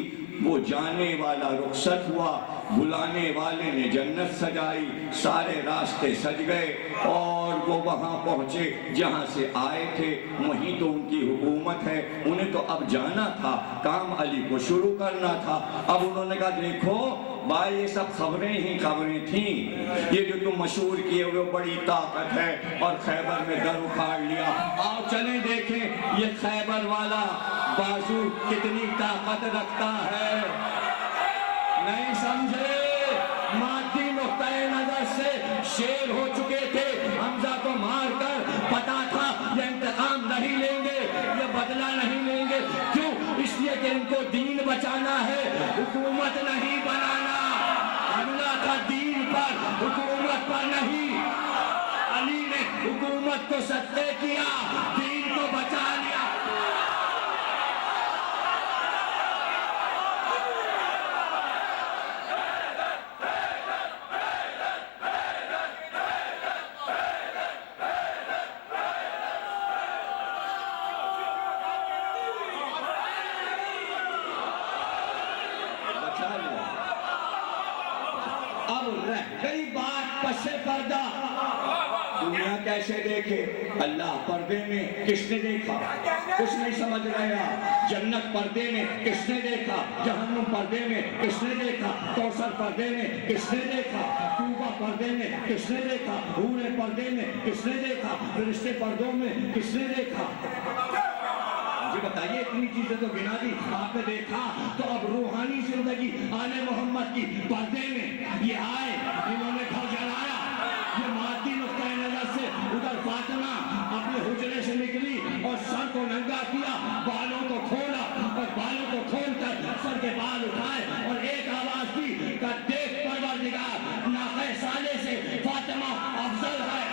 وہ جانے والا رخصت ہوا، بلانے والے نے جنت سجائی، سارے راستے سج گئے اور وہ وہاں پہنچے جہاں سے آئے تھے، وہیں تو ان کی حکومت ہے۔ انہیں تو اب جانا تھا، کام علی کو شروع کرنا تھا۔ اب انہوں نے کہا دیکھو بھائی یہ سب خبریں ہی خبریں تھیں، یہ جو تم مشہور کیے ہوئے بڑی طاقت ہے اور خیبر میں در اکھاڑ لیا، آؤ چلیں دیکھیں یہ خیبر والا بازو کتنی طاقت رکھتا ہے۔ نہیں سمجھے، مادی نقطہ نظر سے شیر ہو چکے تھے، حمزہ کو مار کر پتا تھا یہ انتقام نہیں لیں گے، یہ بدلہ نہیں لیں گے۔ کیوں؟ اس لیے کہ ان کو دین بچانا ہے، حکومت نہیں بنانا۔ حملہ تھا دین پر، حکومت پر نہیں۔ علی نے حکومت کو صدقے کیا، دین کو بچا لیا۔ کئی بات پس پردہ، دنیا کیسے دیکھے؟ اللہ پردے میں کس نے دیکھا؟ کچھ نہیں سمجھ رہا۔ جنت پردے میں کس نے دیکھا؟ جہنم پردے میں کس نے دیکھا؟ کوثر پردے میں کس نے دیکھا؟ توبہ پردے میں کس نے دیکھا؟ حور پردے میں کس نے دیکھا؟ فرشتے پردوں میں کس نے دیکھا؟ مجھے بتائیے، اتنی چیزیں تو گنا دی، آپ نے دیکھا؟ تو اب روحانی زندگی آل محمد کی پردے میں یہ آئے، انہوں نے گھر جلایا۔ یہ مادی نقطہ نظر سے ادھر فاطمہ اپنے حجرے سے نکلی اور سر کو ننگا کیا، بالوں کو کھولا اور بالوں کو کھول کر سر کے بال اٹھائے اور ایک آواز دی کہ دیکھ پروردگار، ناقہ صالح سے فاطمہ افضل ہے۔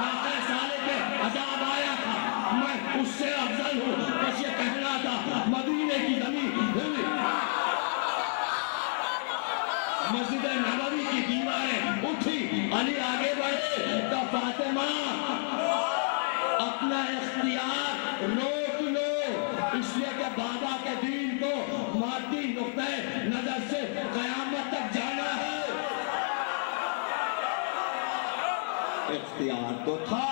ناقہ صالح پہ عذاب آیا تھا، میں اس سے افضل ہوں۔ بس یہ کہنا تھا، مدینے کی زمین ہلی، مسجد نبوی کی دیواریں اٹھی، علی آگے بڑھے تو فاطمہ اپنا اختیار روک لو، اس لیے کہ بابا کے دین کو مادی نقطہ نظر سے قیامت تک جانا ہے۔ اختیار تو تھا،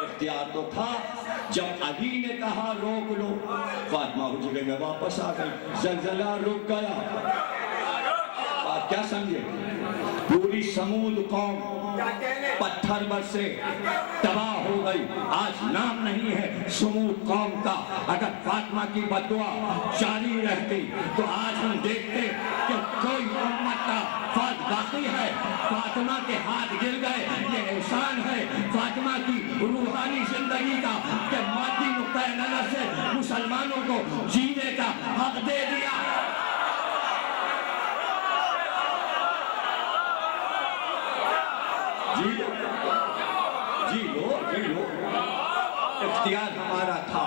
اختیار تو تھا۔ جب علی نے کہا روک لو، فاطمہ حجرے میں واپس آ گئی، زلزلہ رک گیا۔ آپ کیا سمجھے؟ پوری سمود قوم پتھر برسے تباہ ہو گئی، آج نام نہیں ہے سمود قوم کا۔ اگر فاطمہ کی بددعا جاری رہتی تو آج ہم دیکھتے کہ کوئی امت کا فرد باقی ہے۔ فاطمہ کے ہاتھ گر گئے، یہ احسان ہے فاطمہ کی روحانی زندگی کا کہ مادی نقطہ نظر سے مسلمانوں کو جینے کا حق دے دیا۔ جی لو، اختیار ہمارا تھا،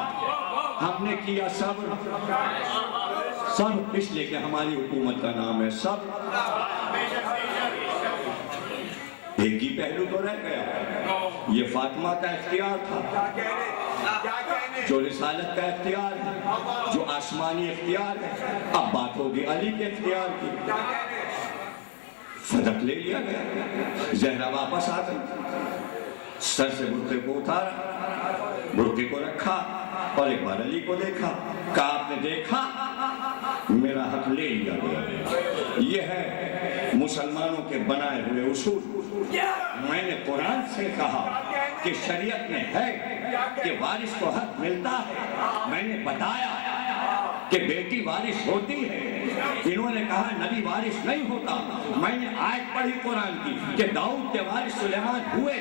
ہم نے کیا صبر اس لیے کہ ہماری حکومت کا نام ہے صبر۔ ایک ہی پہلو تو رہ گیا، یہ فاطمہ کا اختیار تھا جو رسالت کا اختیار ہے، جو آسمانی اختیار ہے۔ اب بات ہوگی علی کے اختیار کی۔ فدق لے لیا گیا، زہرا واپس آ گئی، سر سے برقعے کو اتارا، برقعے کو رکھا اور ایک بار علی کو دیکھا، کہا آپ نے دیکھا میرا حق لے لیا گیا۔ یہ ہے مسلمانوں کے بنائے ہوئے اصول۔ میں نے قرآن سے کہا کہ شریعت میں ہے کہ وارث کو حق ملتا ہے، میں نے بتایا کہ بیٹی وارث ہوتی ہے، انہوں نے کہا نبی وارث نہیں ہوتا۔ میں نے آیت پڑھی قرآن کی کہ داؤد کے وارث سلیمان ہوئے،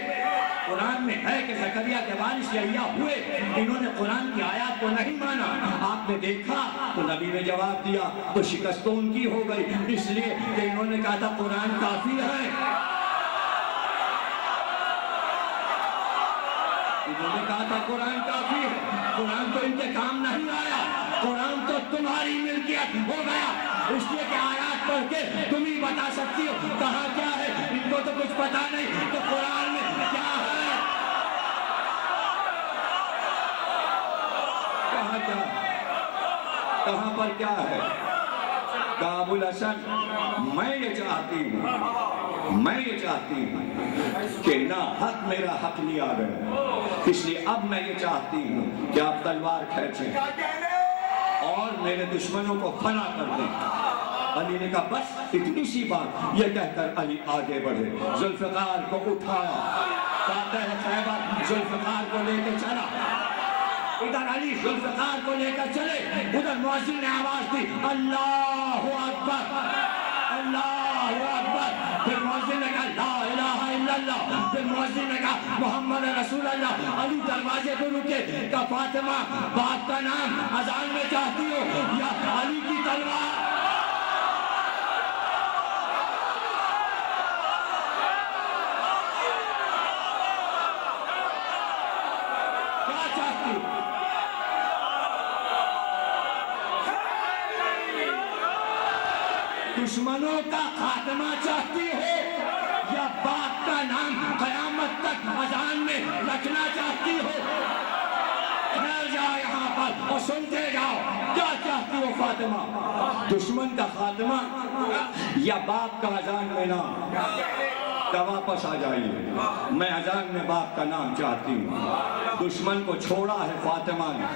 قرآن میں ہے کہ زکریا کے وارث یحییٰ ہوئے، انہوں نے قرآن کی آیات کو نہیں مانا۔ آپ نے دیکھا تو نبی نے جواب دیا تو شکست تو ان کی ہو گئی، اس لیے کہ انہوں نے کہا تھا قرآن کافی ہے، انہوں نے کہا تھا قرآن کافی ہے، قرآن تو ان کے کام نہیں آیا، قرآن تو تمہاری ملکیت ہو گیا، اس لیے کہ آیات پڑھ کے تم ہی بتا سکتی ہو کہاں کیا ہے، ان کو تو کچھ پتا نہیں تو قرآن میں کیا ہے، کہاں پر کیا ہے۔ کہا ابو الحسن میں یہ چاہتی ہوں کہ نہ حق میرا حق لیا گیا، اس لیے اب میں یہ چاہتی ہوں کہ آپ تلوار کھینچیں اور میرے دشمنوں کو فنا کر دیں۔ علی نے کہا بس اتنی سی بات، یہ کہہ کر علی آگے بڑھے، ذوالفقار کو اٹھایا، فاتح خیبر ذوالفقار کو لے کے چلا، ادھر علی ذوالفقار کو لے کر چلے، ادھر مؤذن نے آواز دی اللہ اکبر اللہ اکبر، پھر مؤذن نے کہا لا الہ الا اللہ، پھر مؤذن نے کہا محمد رسول اللہ، علی دروازے کو رکے، کہا فاطمہ باپ کا نام اذان میں چاہتی ہو یا علی کی تلوار؟ کیا چاہتی ہو؟ دشمنوں کا خاتمہ چاہتی ہو یا باپ کا نام قیامت تک اذان میں رکھنا چاہتی ہو؟ ٹھہر جاؤ یہاں پر اور سنتے جاؤ، کیا چاہتی ہو فاطمہ؟ دشمن کا خاتمہ یا باپ کا اذان میں نام؟ کا واپس آ جائیے، میں اذان میں باپ کا نام چاہتی ہوں، دشمن کو چھوڑا ہے فاطمہ نے۔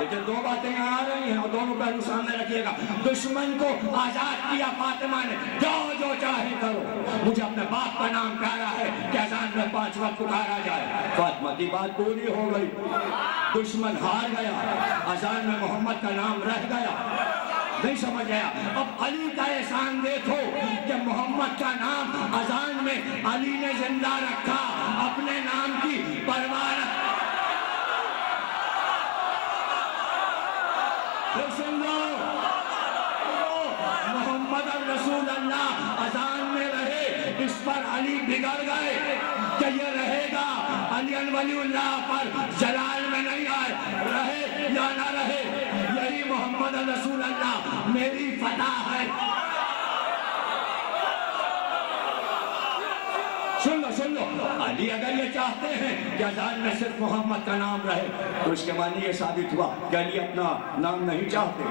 لیکن دو باتیں یہاں آ رہی ہیں اور دونوں پہلو سامنے رکھیے گا۔ دشمن کو آزاد کیا فاطمہ نے، جو چاہے کرو، مجھے اپنے باپ کا نام پیارا ہے کہ اذان میں 5 وقت پکارا جائے۔ فاطمہ کی بات پوری ہو گئی، دشمن ہار گیا، اذان میں محمد کا نام رہ گیا، نہیں سمجھ گیا۔ اب علی کا احسان دیکھو کہ محمد کا نام اذان میں علی نے زندہ رکھا، اپنے نام کی پرواہ رکھا۔ محمد رسول اللہ اذان میں رہے، اس پر علی بگڑ گئے کہ یہ رہے گا، علی ولی اللہ پر جلال میں نہیں آئے، رہے یا نہ رہے، یہی محمد رسول اللہ میری فتح ہے۔ سن لو، علی اگر یہ چاہتے ہیں کہ اذان میں صرف محمد کا نام رہے تو اس کے معنی یہ ثابت ہوا کہ علی اپنا نام نہیں چاہتے۔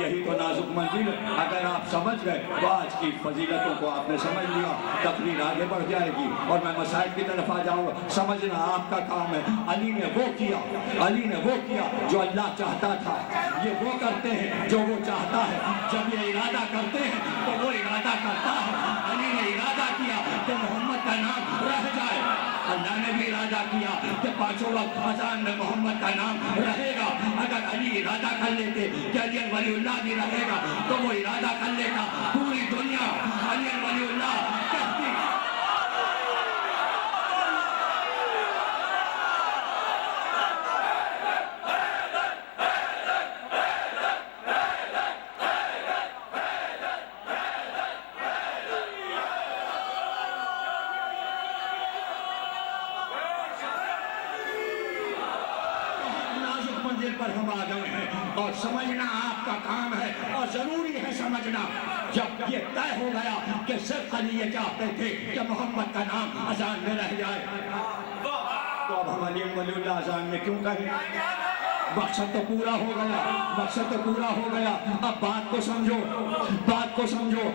یہی تو نازک منزل ہے، اگر آپ سمجھ گئے تو آج کی فضیلتوں کو آپ نے سمجھ لیا، تقریر آگے بڑھ جائے گی اور میں مسائل کی طرف آ جاؤں گا۔ سمجھنا آپ کا کام ہے، علی نے وہ کیا جو اللہ چاہتا تھا، یہ وہ کرتے ہیں جو وہ چاہتا ہے، جب یہ ارادہ کرتے ہیں تو وہ ارادہ کرتا ہے۔ علی نے ارادہ کیا کہ محمد کا نام رہ جائے، اللہ نے بھی ارادہ کیا کہ 5 وقت اذان میں محمد کا نام رہے گا۔ اگر علی ارادہ کر لیتے کہ علی ولی اللہ بھی رہے گا تو وہ ارادہ کر لیتا، پوری دنیا علی ولی اللہ کہتی۔ پر ہم آ گئے ہیں اور سمجھنا آپ کا کام ہے اور ضروری ہے سمجھنا. جب یہ طے ہو گیا کہ صرف علی یہ چاہتے تھے کہ محمد کا نام اذان میں رہ جائے, تو اب ہم علی ولی اللہ اذان میں کیوں کہیں؟ مقصد تو پورا ہو گیا, مقصد تو پورا ہو گیا. اب بات کو سمجھو, بات کو سمجھو.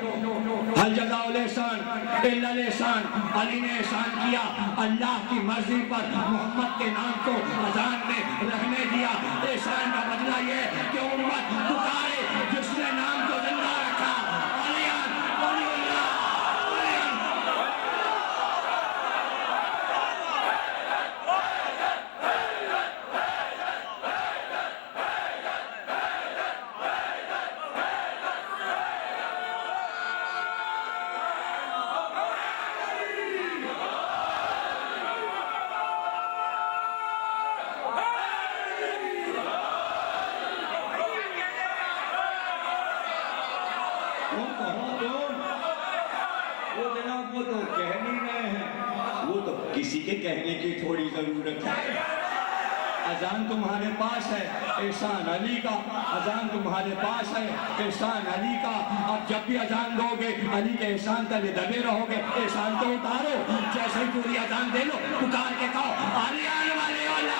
حل جزاء الاحسان الا الاحسان. علی نے احسان کیا, اللہ کی مرضی پر محمد کے نام کو اذان میں رہنے دیا. احسان کا بدلہ یہ کہ امت پکارے جس نے نام کو زندہ رکھا, علی ولی اللہ. کسی کے کہنے کی تھوڑی ضرورت ہے. اذان تمہارے پاس ہے, احسان علی کا. اذان تمہارے پاس ہے, احسان علی کا. اب جب بھی اذان دو گے علی کے احسان تلے دبے رہو گے. احسان تو اتارو, جیسے ہی پوری اذان دے لو پکار کے کہو علی والے والا.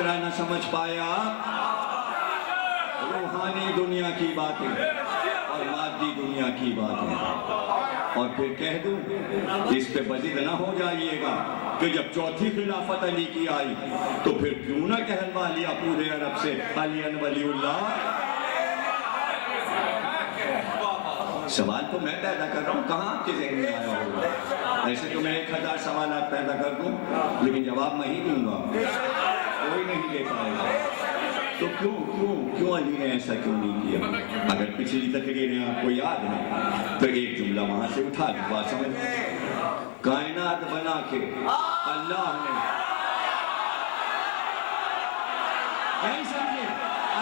نہ سمجھ پایا, روحانی دنیا کی باتیں اور مادی دنیا کی باتیں, اور پھر کہہ دوں اس پہ بضد نہ ہو جائیے گا کہ جب چوتھی خلافت علی کی آئی تو پھر کیوں نہ کہلوا لیا پورے عرب سے علی ولی اللہ. سوال تو میں پیدا کر رہا ہوں, کہاں آپ کے ذہن میں آیا ہوگا؟ ایسے تو میں 1000 سوالات پیدا کر دوں لیکن جواب میں ہی دوں گا, کوئی نہیں دے پائے گا. تو کیوں علی نے ایسا کیوں نہیں کیا؟ اگر پچھلی تقریریں آپ کو یاد ہیں تو ایک جملہ وہاں سے اٹھا دوں. بات سمجھ, کائنات بنا کے اللہ نے, نہیں سمجھے,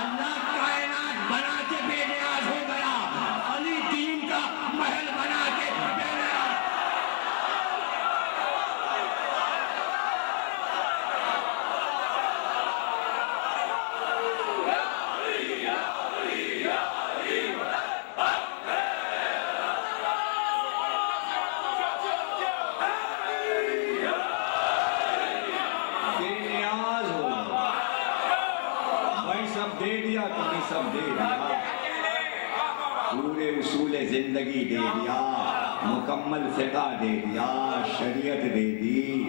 اللہ کائنات بنا کے بے نیاز ہو گیا, علی دین کا محل بنا کے بے نیاز. دے دیا تمہیں, سب دے دیا, پورے اصول زندگی دے دیا, مکمل فقہ دے دیا, شریعت دے دی,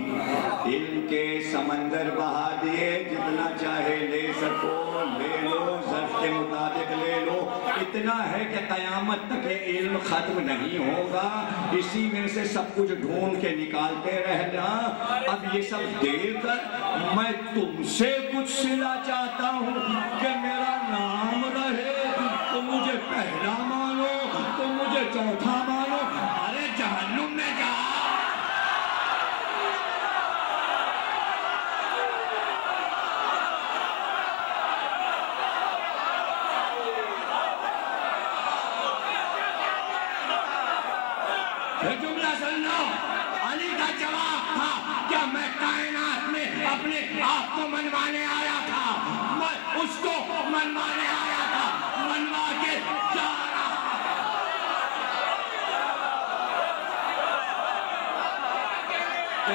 علم کے سمندر بہا دیے, جتنا چاہے لے سکو لے لو, ظرف کے مطابق لے لو. اتنا ہے کہ قیامت تک یہ علم ختم نہیں ہوگا, اسی میں سے سب کچھ ڈھونڈ کے نکالتے رہنا. اب یہ سب دے کر میں تم سے کچھ صلہ چاہتا ہوں کہ میرا نام رہے, تو مجھے پہلا مانو, تو مجھے چوتھا مانو. ارے جہنم میں جا. یہ جملہ سن لو, علی کا جواب تھا کیا میں کائنات میں اپنے آپ کو منوانے آیا تھا, میں اس کو منوانے آیا تھا, منوا کے جا رہا.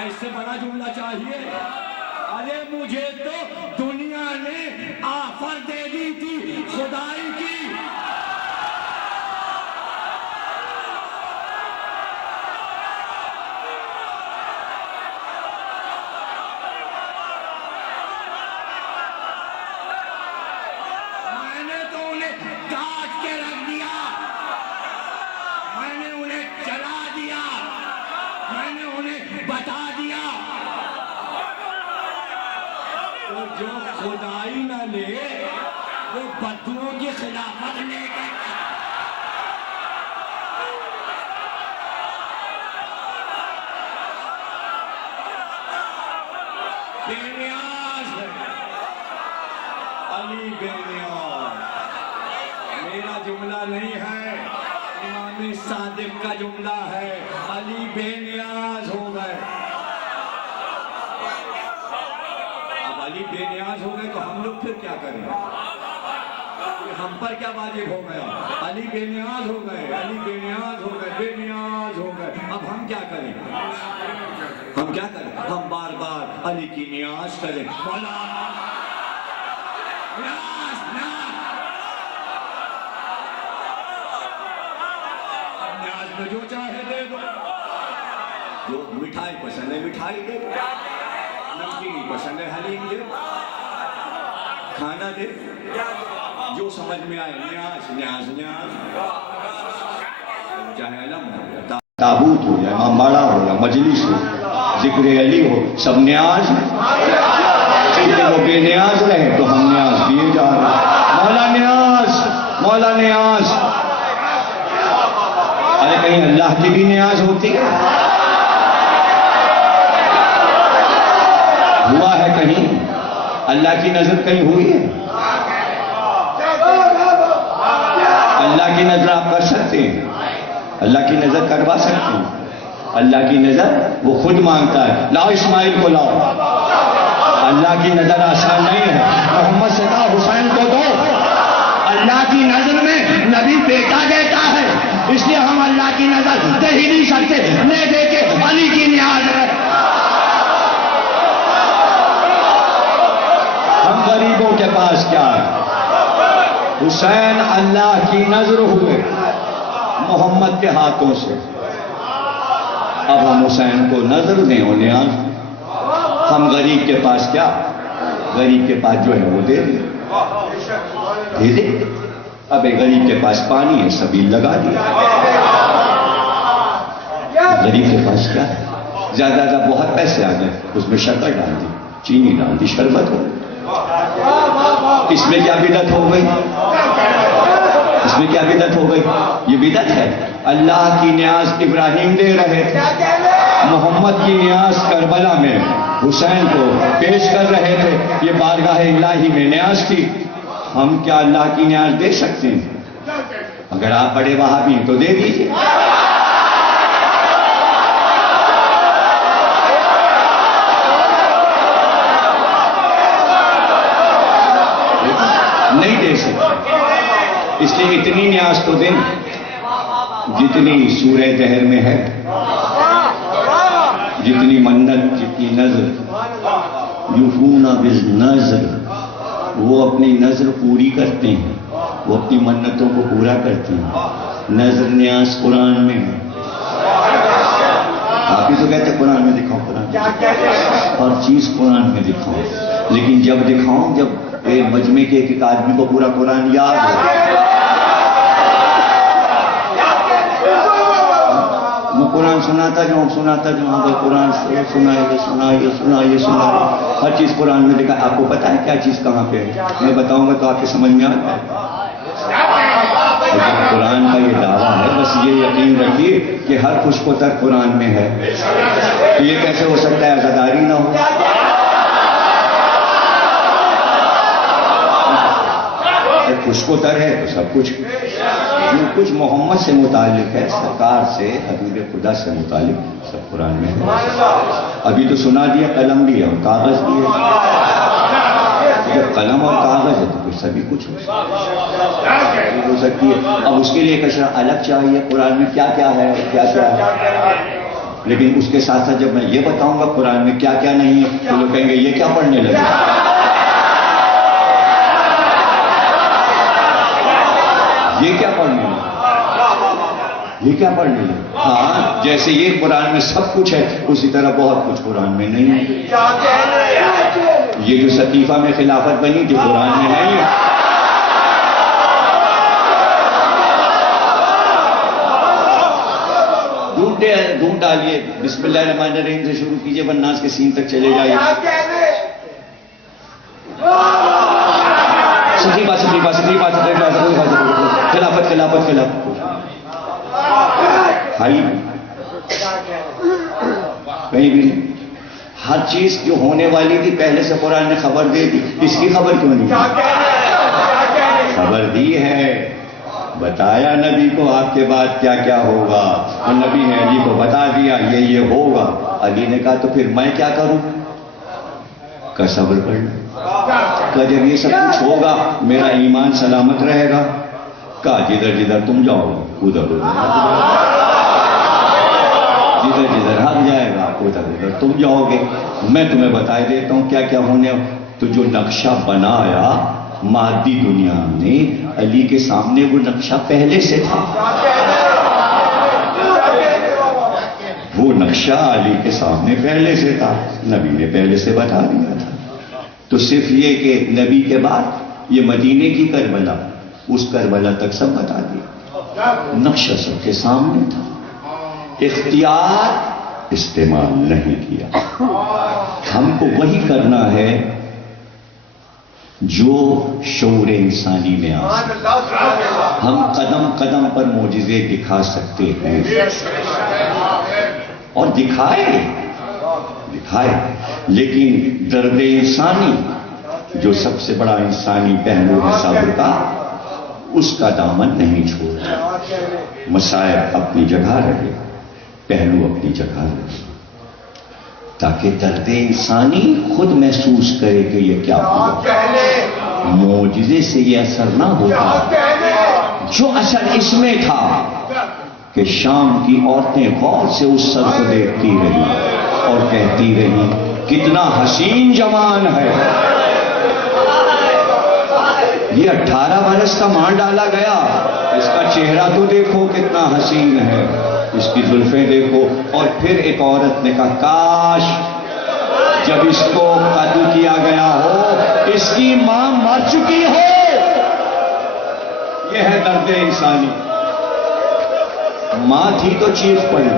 اس سے بڑا جملہ چاہیے؟ ارے مجھے تو دنیا نے آفر دے دی تھی خدائی کی. جو خدائی نہ لے وہ بدوؤں کی خلافت لے گا. بے نیاز ہے, بے نیاز میرا جملہ نہیں ہے، امام صادق کا جملہ ہے، علی بے نیاز ہو گئے۔ اب علی بے نیاز ہو گئے تو ہم لوگ پھر کیا کریں؟ ہم پر کیا واجب ہو گیا؟ علی بے نیاز ہو گئے، علی بے نیاز ہو گئے، بے نیاز ہو گئے، اب ہم کیا کریں؟ ہم کیا کریں؟ ہم بار بار علی کی نیاز کریں، مولا نیاز نیاز میں جو چاہے دے دو، جو مٹھائی پسند ہے مٹھائی دے، نمکین پسند ہے حلیم دے، کھانا دے، جو سمجھ میں آئے نیاز نیاز نیاز، چاہے علم ہو یا تابوت ہو یا امام باڑہ ہو یا مجلس ہو، ذکر علی ہو، سب نیاز ہے۔ وہ بے نیاز رہے تو ہم نیاز دیے جا رہے ہیں، مولا نیاز مولا نیاز۔ ارے کہیں اللہ کی بھی نیاز ہوتی ہے؟ ہوا ہے کہیں؟ اللہ کی نظر کہیں ہوئی ہے؟ اللہ کی نظر آپ کر سکتے ہیں؟ اللہ کی نظر کروا سکتے ہیں؟ اللہ کی نظر وہ خود مانگتا ہے، لاؤ اسماعیل کو لاؤ۔ اللہ کی نظر آسان نہیں ہے، محمد سے کہا حسین کو دو۔ اللہ کی نظر میں نبی بیٹا دیتا ہے، اس لیے ہم اللہ کی نظر دے ہی نہیں سکتے، لے دے کے علی کی نیاز ہے۔ ہم غریبوں کے پاس کیا ہے؟ حسین اللہ کی نظر ہوئے محمد کے ہاتھوں سے، اب ہم حسین کو نظر دیں اور نیاز۔ ہم غریب کے پاس کیا؟ غریب کے پاس جو ہے وہ دے دیں، دے دے۔ اب غریب کے پاس پانی ہے، سبیل لگا دیا۔ غریب کے پاس کیا ہے؟ زیادہ زیادہ بہت پیسے آ گئے، اس میں شکر ڈال دی، چینی ڈال دی، شربت ہو گئی۔ اس میں کیا بدعت ہو گئی؟ اس میں کیا بدعت ہو گئی؟ یہ بدعت ہے۔ اللہ کی نیاز ابراہیم دے رہے تھے، محمد کی نیاز کربلا میں حسین کو پیش کر رہے تھے، یہ بارگاہ الہی میں نیاز تھی۔ ہم کیا اللہ کی نیاز دے سکتے ہیں؟ اگر آپ بڑے وہابی ہیں تو دے دیجیے۔ نہیں دے سکتے، اس لیے اتنی نیاز تو دیں جتنی سورہ دہر میں ہے، جتنی منت، جتنی نظر۔ یوفون بالنذر، وہ اپنی نظر پوری کرتے ہیں، وہ اپنی منتوں کو پورا کرتے ہیں۔ نظر نیاز قرآن میں ہے، آپ ہی تو کہتے ہیں قرآن میں دکھاؤ، قرآن میں اور چیز قرآن میں دکھاؤ، لیکن جب دکھاؤں جب مجمع کے ایک آدمی کو پورا قرآن یاد ہو، میں قرآن سناتا جاؤں اگر قرآن سنائیے، ہر چیز قرآن میں لکھا ہے۔ آپ کو پتا ہے کیا چیز کہاں پہ ہے؟ میں بتاؤں گا تو آپ کے سمجھ میں آ جائے گا۔ قرآن کا یہ دعویٰ ہے، بس یہ یقین رکھیے کہ ہر خوش کو تر قرآن میں ہے، تو یہ کیسے ہو سکتا ہے عزاداری نہ ہو؟ خوش کو تر ہے تو سب کچھ، جو کچھ محمد سے متعلق ہے، سرکار سے، حبیب خدا سے متعلق، سب قرآن میں ہے۔ ابھی تو سنا دیا، قلم بھی ہے اور کاغذ بھی ہے۔ جب قلم اور کاغذ ہے تو پھر سبھی کچھ ہو سکتی ہے۔ اب اس کے لیے ایک اشرا الگ چاہیے، قرآن میں کیا کیا ہے، کیا کیا ہے۔ لیکن اس کے ساتھ ساتھ جب میں یہ بتاؤں گا قرآن میں کیا کیا نہیں ہے تو لوگ کہیں گے یہ کیا پڑھنے لگے، یہ کیا پڑھنے لگے، یہ کیا پڑھنے لگے۔ ہاں، جیسے یہ قرآن میں سب کچھ ہے، اسی طرح بہت کچھ قرآن میں نہیں ہے۔ یہ جو سقیفہ میں خلافت بنی تھی قرآن میں نہیں ہے۔ ڈھونڈ ڈالیے، بسم اللہ الرحمن الرحیم سے شروع کیجئے، والناس کے سین تک چلے جائیے۔ خلافت بھائی کہیں بھی نہیں۔ ہر چیز جو ہونے والی تھی پہلے سے قرآن نے خبر دے دی، اس کی خبر کیوں نہیں؟ خبر دی ہے، بتایا نبی کو آپ کے بعد کیا کیا ہوگا، اور نبی نے علی کو بتا دیا یہ ہوگا۔ علی نے کہا تو پھر میں کیا کروں؟ کہ صبر کر لو، کہ جب یہ سب کچھ ہوگا میرا ایمان سلامت رہے گا، کہا جدھر جدھر تم جاؤ گے ادھر جدھر جدھر حق جائے گا ادھر ادھر تم جاؤ گے۔ میں تمہیں بتا دیتا ہوں کیا کیا ہونے۔ تو جو نقشہ بنایا مادی دنیا نے، علی کے سامنے وہ نقشہ پہلے سے تھا، وہ نقشہ علی کے سامنے پہلے سے تھا، نبی نے پہلے سے بتا دیا تھا۔ تو صرف یہ کہ نبی کے بعد یہ مدینے کی کربلا، اس کربلا تک سب بتا دیا، نقشہ سب کے سامنے تھا، اختیار استعمال نہیں کیا۔ ہم کو وہی کرنا ہے جو شعور انسانی میں آ سکے۔ ہم قدم قدم پر معجزے دکھا سکتے ہیں اور دکھائے، لیکن درد انسانی جو سب سے بڑا انسانی پہلو ہے صبر کا، اس کا دامن نہیں چھوڑتا۔ مصائب اپنی جگہ رہے، پہلو اپنی جگہ رہے، تاکہ درد انسانی خود محسوس کرے کہ یہ کیا ہوا۔ معجزے سے یہ اثر نہ ہوتا جو اثر اس میں تھا کہ شام کی عورتیں غور سے اس سر کو دیکھتی رہی اور کہتی رہی کتنا حسین جوان ہے، یہ 18 برس کا مار ڈالا گیا، اس کا چہرہ تو دیکھو کتنا حسین ہے، اس کی زلفیں دیکھو۔ اور پھر ایک عورت نے کہا کاش جب اس کو قتل کیا گیا ہو اس کی ماں مر چکی ہو۔ یہ ہے درد انسانی۔ ماں تھی تو چیخ پڑی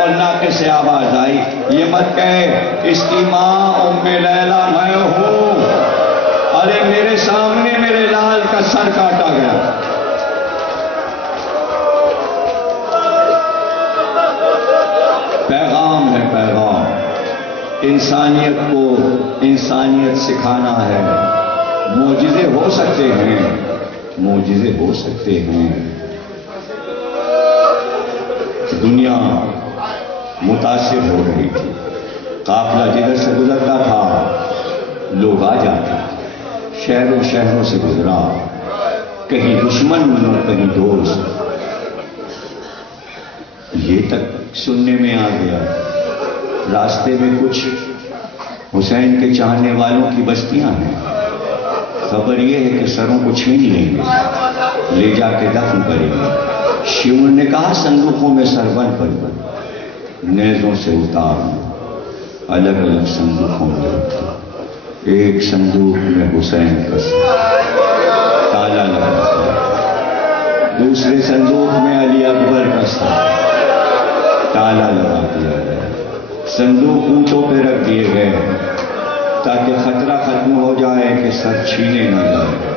اور ناقے سے آواز آئی، یہ مت کہے اس کی ماں ام لیلا میں ہوں، ارے میرے سامنے میرے لال کا سر کاٹا گیا۔ پیغام ہے، پیغام انسانیت کو انسانیت سکھانا ہے۔ معجزے ہو سکتے ہیں، معجزے ہو سکتے ہیں۔ دنیا متاثر ہو رہی تھی، قافلہ جدھر سے گزرتا تھا لوگ آ جاتے، شہروں شہروں سے گزرا، کہیں دشمن اور کہیں دوست۔ یہ تک سننے میں آ گیا راستے میں کچھ حسین کے چاہنے والوں کی بستیاں ہیں، خبر یہ ہے کہ سروں کو چھین لیں گے، لے جا کے دفن کریں گے۔ شیور نے کہا صندوقوں میں سر بند کر دو، نیزوں سے اتار دو، الگ الگ صندوقوں میں رکھو۔ ایک صندوق میں حسین کا سر تالا لگا دیا، دوسرے صندوق میں علی اکبر کا سر تالا لگا دیا گیا۔ صندوق اونٹوں پہ رکھ دیے گئے تاکہ خطرہ ختم ہو جائے کہ سر چھینے نہ جائے۔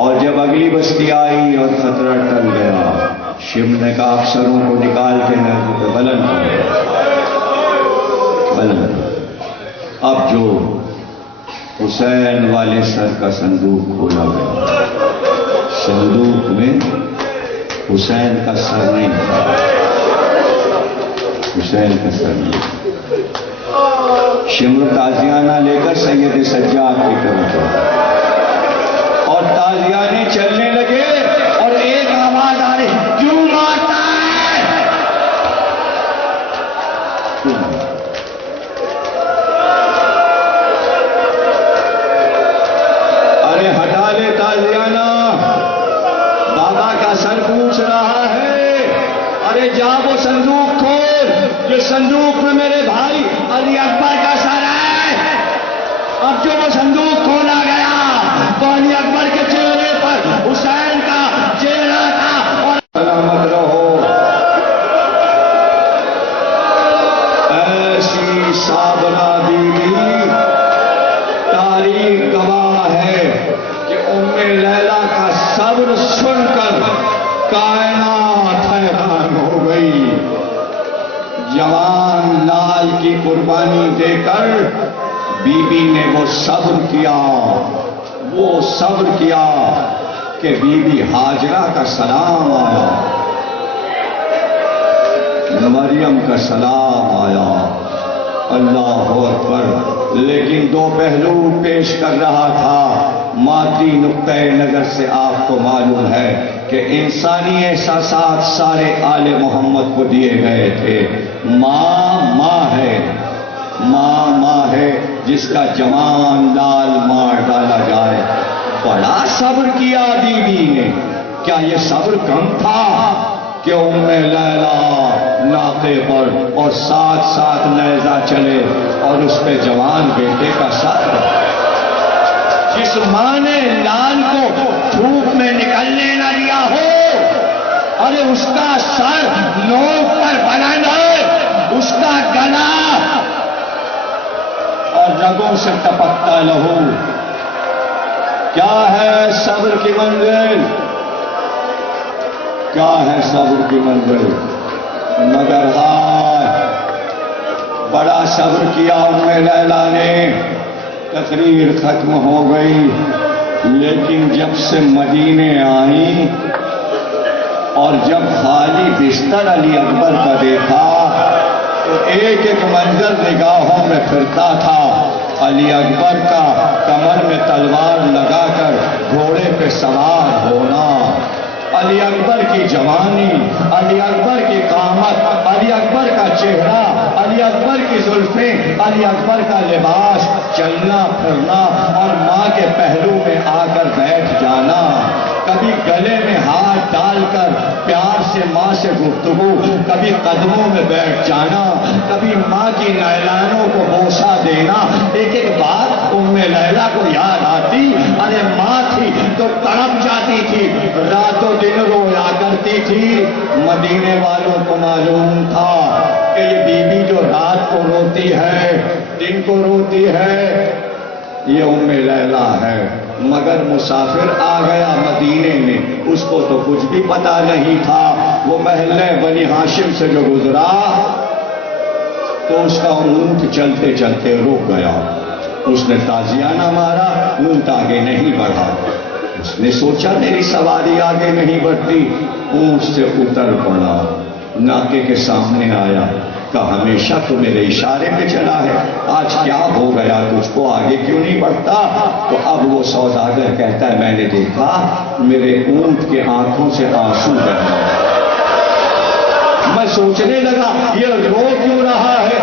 اور جب اگلی بستی آئی اور خطرہ ٹل گیا، شم نے کہا افسروں کو نکال کے نیزوں پہ بلند کرو۔ اب جو حسین والے سر کا صندوق کھولا گیا، صندوق میں حسین کا سر نہیں تھا، حسین کا سر نہیں۔ شمر تازیانہ لے کر سید سجاد کی طرف چلا اور تازیانے چلنے لگے اور ایک آواز آ رہی، کیوں مارتا ہے؟ ارے ہٹا لے تازیانہ، بابا کا سر پوچھ رہا ہے، ارے جا وہ صندوق کھول، یہ صندوق میں میرے بھائی علی اکبر کا سر ہے۔ اب جو وہ صندوق کھولا گیا تو علی اکبر کے چہرے پر حسین کا چہرہ تھا۔ اور سلامت رہو، ایسی صابرہ بیوی تاریخ گواہ ہے کہ ام لیلا کا صبر سن کر کائنات حیران ہو گئی۔ جوان لال کی قربانی دے کر بی بی نے وہ صبر کیا، وہ صبر کیا کہ بی بی ہاجرہ کا سلام آیا، مریم کا سلام آیا، اللہ اکبر۔ لیکن دو پہلو پیش کر رہا تھا۔ مادی نقطۂ نظر سے آپ کو معلوم ہے کہ انسانی احساسات سارے آل محمد کو دیے گئے تھے۔ ماں ہے، ماں ہے جس کا جوان لال مار ڈالا جائے۔ بڑا صبر کیا بی بی نے۔ کیا یہ صبر کم تھا کہ ام لیلا ناقے پر اور ساتھ ساتھ نیزہ چلے اور اس پہ جوان بیٹے کا سر؟ جس ماں نے لال کو دھوپ میں نکلنے نہ دیا ہو، ارے اس کا سر نوک پر بلند ہے، اس کا گلا اور رگوں سے ٹپکتا لہو۔ کیا ہے صبر کی منزل؟ کیا ہے صبر کی منزل؟ مگر ہائے، بڑا صبر کیا ام لیلا نے۔ تقریر ختم ہو گئی، لیکن جب سے مدینے آئیں اور جب خالی بستر علی اکبر کا دیکھا تو ایک ایک منظر نگاہوں میں پھرتا تھا۔ علی اکبر کا کمر میں تلوار لگا کر گھوڑے پہ سوار ہونا، علی اکبر کی جوانی، علی اکبر کی قامت، علی اکبر کا چہرہ، علی اکبر کی زلفیں، علی اکبر کا لباس، چلنا پھرنا اور ماں کے پہلو میں آ کر بیٹھ جانا، کبھی گلے میں ہاتھ ڈال کر پیار سے ماں سے گفتگو، کبھی قدموں میں بیٹھ جانا، کبھی ماں کی نائلانوں کو بوسہ دینا۔ ایک ایک بات ام لیلا کو یاد آتی، ارے ماں تھی تو تڑپ جاتی تھی، راتوں دن رویا کرتی تھی۔ مدینے والوں کو معلوم تھا کہ یہ بی بی جو رات کو روتی ہے، دن کو روتی ہے، یہ ام لیلا ہے۔ مگر مسافر آ گیا مدینے میں، اس کو تو کچھ بھی پتا نہیں تھا۔ وہ محلے بنی ہاشم سے جو گزرا تو اس کا اونٹ چلتے چلتے رک گیا۔ اس نے تازیانہ مارا، اونٹ آگے نہیں بڑھا۔ اس نے سوچا میری سواری آگے نہیں بڑھتی، اونٹ سے اتر پڑا، ناکے کے سامنے آیا، کہا ہمیشہ تو میرے اشارے پہ چلا ہے، آج کیا ہو گیا تجھ کو، آگے کیوں نہیں بڑھتا؟ تو اب وہ سوداگر کہتا ہے میں نے دیکھا میرے اونٹ کے آنکھوں سے آنسو بہ رہے ہیں۔ میں سوچنے لگا یہ رو کیوں رہا ہے؟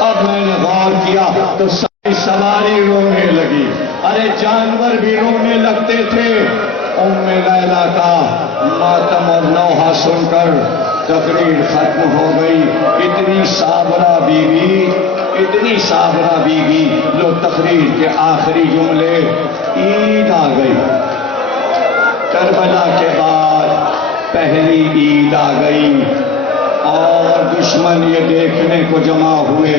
اب میں نے غور کیا تو ساری سواری رونے لگی۔ ارے جانور بھی رونے لگتے تھے۔ ام لیلا کا ماتم اور نوحہ سن کر تقریر ختم ہو گئی۔ اتنی صابرہ بیوی، اتنی صابرہ بیوی۔ لو تقریر کے آخری جملے، عید آ گئی، کربلا کے بعد پہلی عید آ گئی اور دشمن یہ دیکھنے کو جمع ہوئے،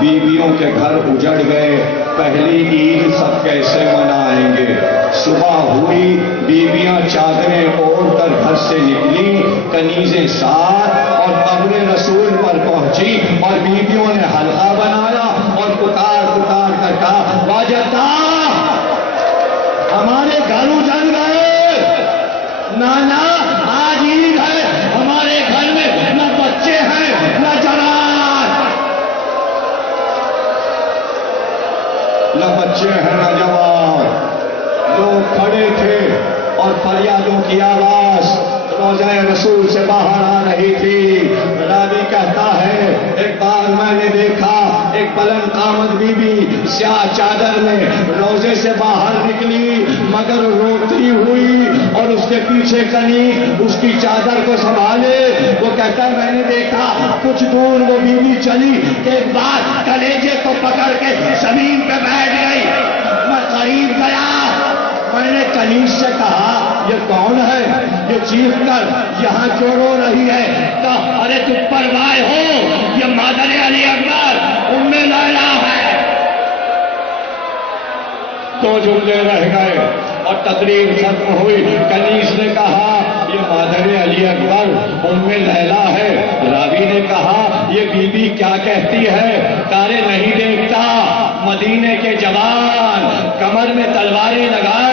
بیویوں کے گھر اجڑ گئے، پہلی عید سب کیسے منائیں گے؟ صبح ہوئی، بیویاں چادریں اوڑھ کر گھر سے نکلی، کنیزیں ساتھ، اور قبر رسول پر پہنچی اور بیویوں نے حلقہ بنایا اور پکار پکار کر کہا واجدہ ہمارے گھر اجڑ گئے، نانا آج عید ہے، ہمارے گھر میں نہ بچے ہیں نہ جوان، نہ بچے ہیں نہ جوان۔ لوگ کھڑے تھے اور فریادوں کی آواز روضہ رسول سے باہر آ رہی تھی۔ راوی کہتا ہے ایک بار میں نے دیکھا ایک بلند قامت بی بی سیاہ چادر میں روضے سے باہر نکلی، مگر روتی ہوئی، اور اس کے پیچھے کنی اس کی چادر کو سنبھالے۔ وہ کہتا ہے میں نے دیکھا کچھ دور وہ بی بی چلی کہ ایک بار کلیجے کو پکڑ کے زمین پہ بیٹھ گئی۔ میں قریب گیا، میں نے کنیز سے کہا یہ کون ہے؟ یہ چیخ کر یہاں کیوں رو رہی ہے؟ کہا ارے تم پروائے ہو، یہ مادر علی اکبر ام لیلا ہے۔ دو جملے رہ گئے اور تقریر ختم ہوئی۔ کنیز نے کہا یہ مادر علی اکبر ام لیلا ہے۔ راوی نے کہا یہ بی بی کیا کہتی ہے؟ تارے نہیں دیکھتا مدینے کے جوان کمر میں تلواریں لگا